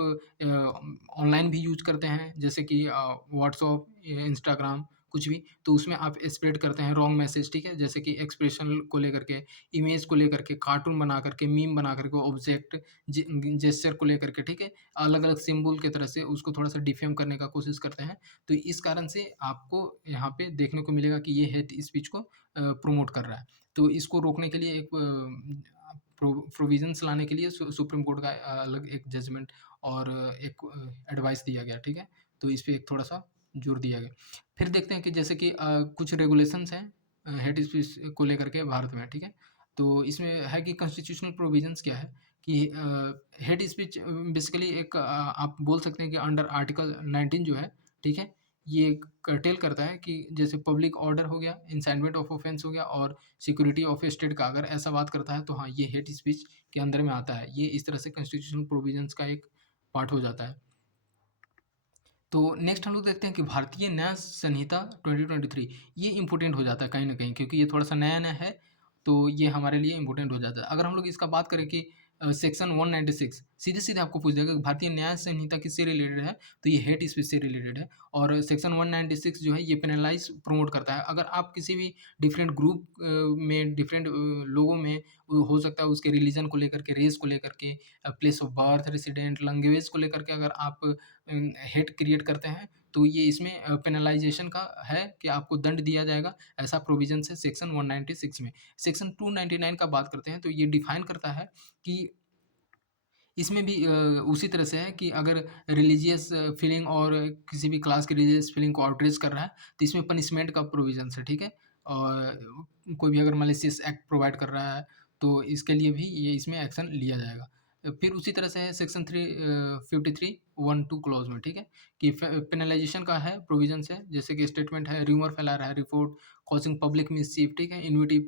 ऑनलाइन भी यूज़ करते हैं, जैसे कि व्हाट्सएप, इंस्टाग्राम, कुछ भी, तो उसमें आप स्प्रेड करते हैं रॉन्ग मैसेज, ठीक है? जैसे कि एक्सप्रेशन को लेकर के, इमेज को लेकर के, कार्टून बना कर के, मीम बना कर के, ऑब्जेक्ट, जेस्चर को लेकर के, ठीक है? अलग-अलग सिंबल की तरह से उसको थोड़ा-सा डिफेम करने का कोशिश करते हैं। तो इस कारण से आपको यहाँ पे देखने को मिलेगा कि ये हेट स्पीच को प्रमोट कर रहा है। तो इसको रोकने के लिए एक प्रोविज़न्स लाने के लिए सुप्रीम कोर्ट का अलग एक जजमेंट और एक एडवाइस दिया गया, ठीक है? तो इस पे एक थोड़ा-सा जोर दिया गया। फिर देखते हैं कि जैसे कि कुछ रेगुलेशंस हैं हेट स्पीच को लेकर के भारत में, ठीक है? तो इसमें है कि कॉन्स्टिट्यूशनल प्रोविज़न्स क्या है कि हेट स्पीच बेसिकली एक आप बोल सकते हैं कि अंडर आर्टिकल 19 जो है, ठीक है? ये कर्टेल करता है कि जैसे पब्लिक ऑर्डर हो गया, इनसाइटमेंट ऑफ ऑफेंस हो गया और सिक्योरिटी ऑफ स्टेट का अगर ऐसा बात करता है तो हाँ, ये हेट स्पीच के अंदर में आता है। ये इस तरह से कॉन्स्टिट्यूशनल प्रोविजंस का एक पार्ट हो जाता है। तो नेक्स्ट हम लोग देखते हैं कि भारतीय न्याय संहिता 2023, ये इम्पोर्टेंट हो जाता है कहीं न कहीं, क्योंकि ये थोड़ा-सा नया-नया है, तो ये हमारे लिए इम्पोर्टेंट हो जाता है। अगर हम लोग इसका बात करें कि सेक्शन 196 सीधे-सीधे आपको पूछ देगा कि भारतीय न्याय संहिता किससे रिलेटेड है, तो ये हेट स्पीच से रिलेटेड है और सेक्शन 196 जो है ये पेनलाइज़ प्रमोट करता है। अगर आप किसी भी डिफरेंट ग्रुप में डिफरेंट लोगों में हो सकता है उसके रिलिजन को लेकर के, रेस को लेकर के, place of birth, resident, language को लेकर के अगर आप हेट क्रिएट करते हैं, तो ये इसमें पेनलाइज़ेशन का है कि आपको दंड दिया जाएगा, ऐसा प्रोविज़न्स है सेक्शन 196 में। सेक्शन 299 का बात करते हैं, तो ये डिफाइन करता है कि इसमें भी उसी तरह से है कि अगर रिलीजियस फीलिंग और किसी भी क्लास की रिलीजियस फीलिंग को आउटरीच कर रहा है, तो इसमें पनिशमेंट का प्रोविज़न्स है, ठीक है? और कोई भी अगर मैलिशियस एक्ट प्रोवाइड कर रहा है, तो इसके लिए भी ये इसमें एक्शन लिया जाएगा। फिर उसी तरह से है सेक्शन 53 1-2 क्लॉज़ में, ठीक है? कि पेनलाइज़ेशन का है, प्रोविज़न्स है, जैसे कि स्टेटमेंट है, र्यूमर फैला रहा है, रिपोर्ट कॉज़िंग पब्लिक मिसचीफ, ठीक है? इन्विटी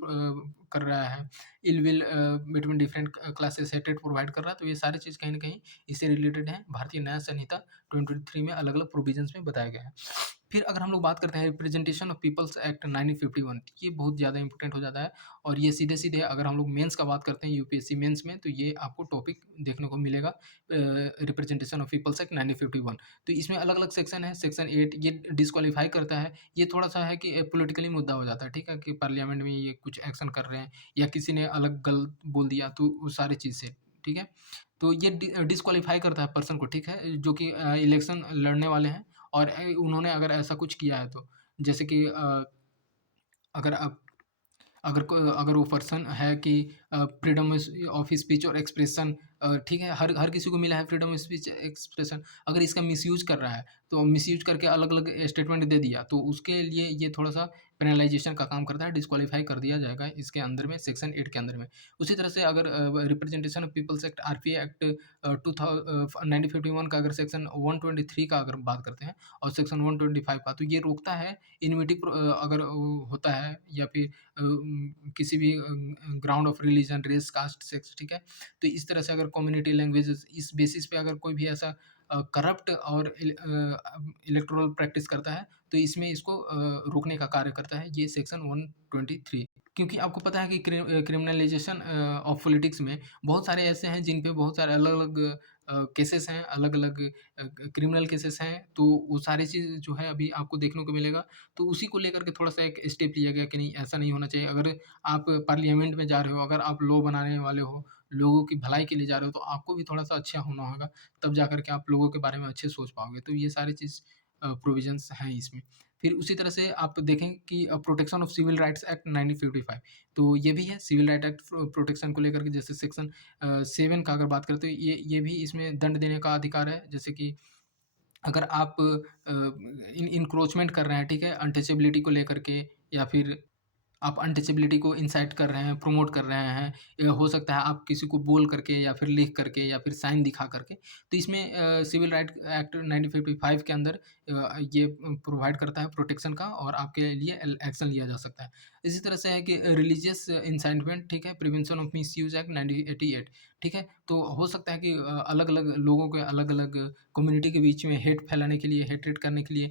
कर रहा है, ill will between different classes हेटेड प्रोवाइड कर रहा है, तो ये सारी चीज़ कहीं न कहीं इससे रिलेटेड हैं। भारतीय न्याय संहिता 2023 में अलग-अलग प्रोविजन्स में बताया गया है। फिर अगर हम लोग बात करते हैं रिप्रेजेंटेशन ऑफ पीपल्स एक्ट 1951, ये बहुत ज़्यादा इंपॉर्टेंट हो जाता है और ये सीधे-सीधे अगर हम लोग मेंस का बात करते हैं यूपीएससी मेंस में, तो ये आपको टॉपिक देखने को मिलेगा रिप्रेजेंटेशन ऑफ पीपल्स एक्ट 1951। तो इसमें अलग-अलग सेक्शन है, सेक्शन 8 ये डिस्क्वालीफाई करता है। ये थोड़ा-सा है कि पॉलिटिकली मुद्दा हो जाता है, ठीक है? कि पार्लियामेंट में ये कुछ एक्शन कर रहे हैं या किसी ने अलग गलत बोल दिया, तो वो सारी चीज़ से, ठीक है? तो ये डिस्क्वालीफाई करता है पर्सन को, ठीक है? जो कि इलेक्शन लड़ने वाले हैं और उन्होंने अगर ऐसा कुछ किया है तो। जैसे कि अगर आप अगर वो पर्सन है कि फ्रीडम ऑफ स्पीच और एक्सप्रेशन ठीक है, हर हर किसी को मिला है फ्रीडम ऑफ स्पीच एक्सप्रेशन, अगर इसका मिसयूज़ कर रहा है, तो मिसयूज़ करके अलग-अलग स्टेटमेंट दे दिया, तो उसके लिए ये थोड़ा-सा पेनलाइज़ेशन का काम करता है, डिस्क्वालीफाई कर दिया जाएगा इसके अंदर में, सेक्शन 8 के अंदर में। उसी तरह से अगर representation of people's act, RPA act 1951 का अगर सेक्शन 123 का अगर बात करते हैं और सेक्शन 125 का, तो ये रोकता है इनविटी अगर होता है या फिर किसी भी ground of religion, race, caste, sex, ठीक है? तो इस तरह से अगर कम्युनिटी लैंग्वेजेज़ इस बेसिस पे अगर कोई भी ऐसा करप्ट और इलेक्टोरल प्रैक्टिस करता है, तो इसमें इसको रोकने का कार्य करता है ये सेक्शन 123। क्योंकि आपको पता है कि क्रिमिनलाइज़ेशन ऑफ पॉलिटिक्स में बहुत सारे ऐसे हैं जिन पे बहुत सारे अलग-अलग केसेस हैं, अलग-अलग क्रिमिनल केसेस हैं, तो वो सारी चीज़ जो है अभी आपको देखने को मिलेगा। तो उसी को लेकर के थोड़ा-सा एक स्टेप लिया गया कि नहीं, ऐसा नहीं होना चाहिए। अगर आप पार्लियामेंट में जा रहे हो, अगर आप लॉ बनाने वाले हो, लोगों की भलाई के लिए जा रहे हो, तो आपको भी थोड़ा-सा अच्छा होना होगा, तब जाकर के आप लोगों के बारे में अच्छे सोच पाओगे। तो ये सारी चीज़ प्रोविज़न्स हैं इसमें। फिर उसी तरह से आप देखें कि protection of civil rights act 1955, तो ये भी है सिविल राइट एक्ट प्रोटेक्शन को लेकर के, जैसे सेक्शन 7 का अगर बात करते हैं, ये भी इसमें दंड देने का अधिकार है। जैसे कि अगर आप इनक्रोचमेंट कर रहे हैं, ठीक है? अनटचेबिलिटी को लेकर के, या फिर आप अनटचेबिलिटी को इंसाइट कर रहे हैं, प्रमोट कर रहे हैं, या हो सकता है आप किसी को बोल करके या फिर लिख करके या फिर साइन दिखा करके। तो इसमें सिविल राइट एक्ट 1955 के अंदर ये प्रोवाइड करता है प्रोटेक्शन का, और आपके लिए एक्शन लिया जा सकता है। इसी तरह से है कि रिलीजियस इंसाइटमेंट, ठीक है? प्रिवेंशन ऑफ मिसयूज एक्ट 1988, ठीक है? तो हो सकता है कि अलग-अलग लोगों के अलग-अलग कम्युनिटी के बीच में हेट फैलाने के लिए, हेट्रेट करने के लिए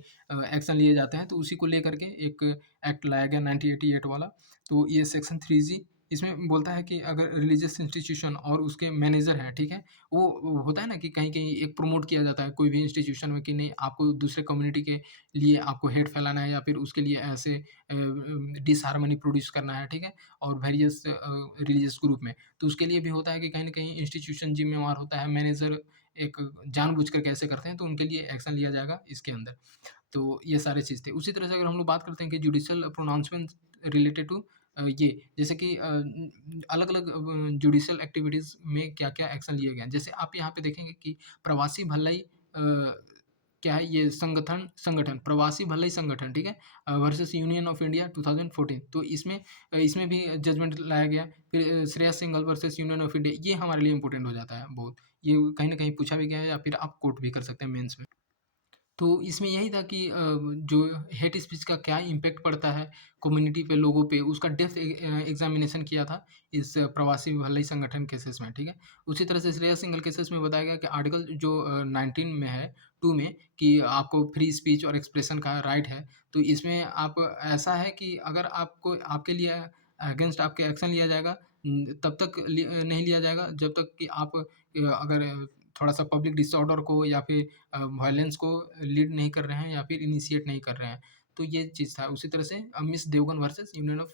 एक्शन लिए जाते हैं, तो उसी को लेकर के एक एक्ट लाया गया 1988 वाला। तो ये सेक्शन 3G इसमें बोलता है कि अगर रिलीजियस इंस्टीट्यूशन और उसके मैनेजर हैं, ठीक है? वो होता है ना कि कहीं-कहीं एक प्रमोट किया जाता है कोई भी इंस्टीट्यूशन में कि नहीं, आपको दूसरे कम्युनिटी के लिए आपको हेट फैलाना है या फिर उसके लिए ऐसे डिसहार्मनी प्रोड्यूस करना है, ठीक है? और वेरियस रिलीजियस ग्रुप में। तो उसके लिए भी होता है कि कहीं न कहीं इंस्टीट्यूशन ज़िम्मेवार होता है, मैनेजर एक जानबूझकर के ऐसे करते हैं, तो उनके लिए एक्शन लिया जाएगा इसके अंदर। तो ये सारी चीज़ थी। उसी तरह से अगर हम लोग बात करते हैं कि जुडिशियल प्रोनाउंसमेंट रिलेटेड टू ये, जैसे कि अलग-अलग जुडिशियल एक्टिविटीज़ में क्या-क्या एक्शन लिए गए हैं। जैसे आप यहाँ पे देखेंगे कि प्रवासी भलाई क्या है ये संगठन प्रवासी भलाई संगठन, ठीक है? वर्सेस यूनियन ऑफ इंडिया 2014, तो इसमें भी जजमेंट लाया गया। फिर Shreyas Singhal versus Union of India, ये हमारे लिए इम्पोर्टेंट हो जाता है बहुत। ये कहीं न कहीं पूछा भी गया है या फिर आप कोट भी कर सकते हैं मेंस में। तो इसमें यही था कि जो हेट स्पीच का क्या इम्पैक्ट पड़ता है कम्युनिटी पे, लोगों पे, उसका डेप्थ एग्ज़ामिनेशन किया था इस प्रवासी भलाई संगठन केसेस में, ठीक है? उसी तरह से श्रेया सिंघल केसेस में बताया गया कि आर्टिकल जो 19 में है, 2 में, कि आपको फ्री स्पीच और एक्सप्रेशन का राइट है। तो इसमें आप ऐसा है कि अगर आपको आपके लिए अगेंस्ट आपके एक्शन लिया जाएगा, तब तक नहीं लिया जाएगा जब तक कि आप अगर थोड़ा-सा पब्लिक डिसऑर्डर को या फिर वायलेंस को लीड नहीं कर रहे हैं या फिर इनिशिएट नहीं कर रहे हैं। तो ये चीज़ था। उसी तरह से miss Devgan versus Union of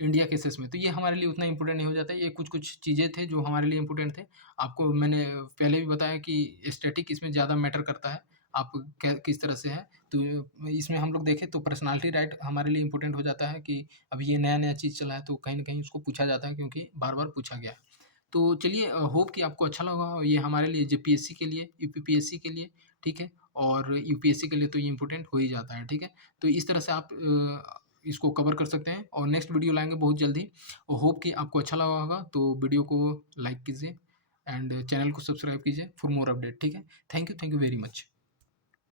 India cases में, तो ये हमारे लिए उतना इम्पोर्टेंट नहीं हो जाता है। ये कुछ-कुछ चीज़ें थे जो हमारे लिए इम्पोर्टेंट थे। आपको मैंने पहले भी बताया कि एस्थेटिक इसमें ज़्यादा मैटर करता है। आप कै किस तरह से हैं। तो इसमें हम लोग देखें तो पर्सनैलिटी राइट हमारे लिए इम्पोर्टेंट हो जाता है कि अभी ये नया-नया चीज़ चला है, तो कहीं न कहीं उसको पूछा जाता है क्योंकि बार-बार पूछा गया है। तो चलिए, होप कि आपको अच्छा लगा हो ये हमारे लिए जेपीएससी के लिए, यूपीपीएससी के लिए, ठीक है? और यूपीएससी के लिए तो ये इम्पोर्टेंट हो ही जाता है, ठीक है? तो इस तरह से आप इसको कवर कर सकते हैं और नेक्स्ट वीडियो लाएँगे बहुत जल्दी। होप कि आपको अच्छा लगा होगा, तो वीडियो को लाइक कीजिए एंड चैनल को सब्सक्राइब कीजिए फॉर मोर अपडेट, ठीक है? Thank you very much.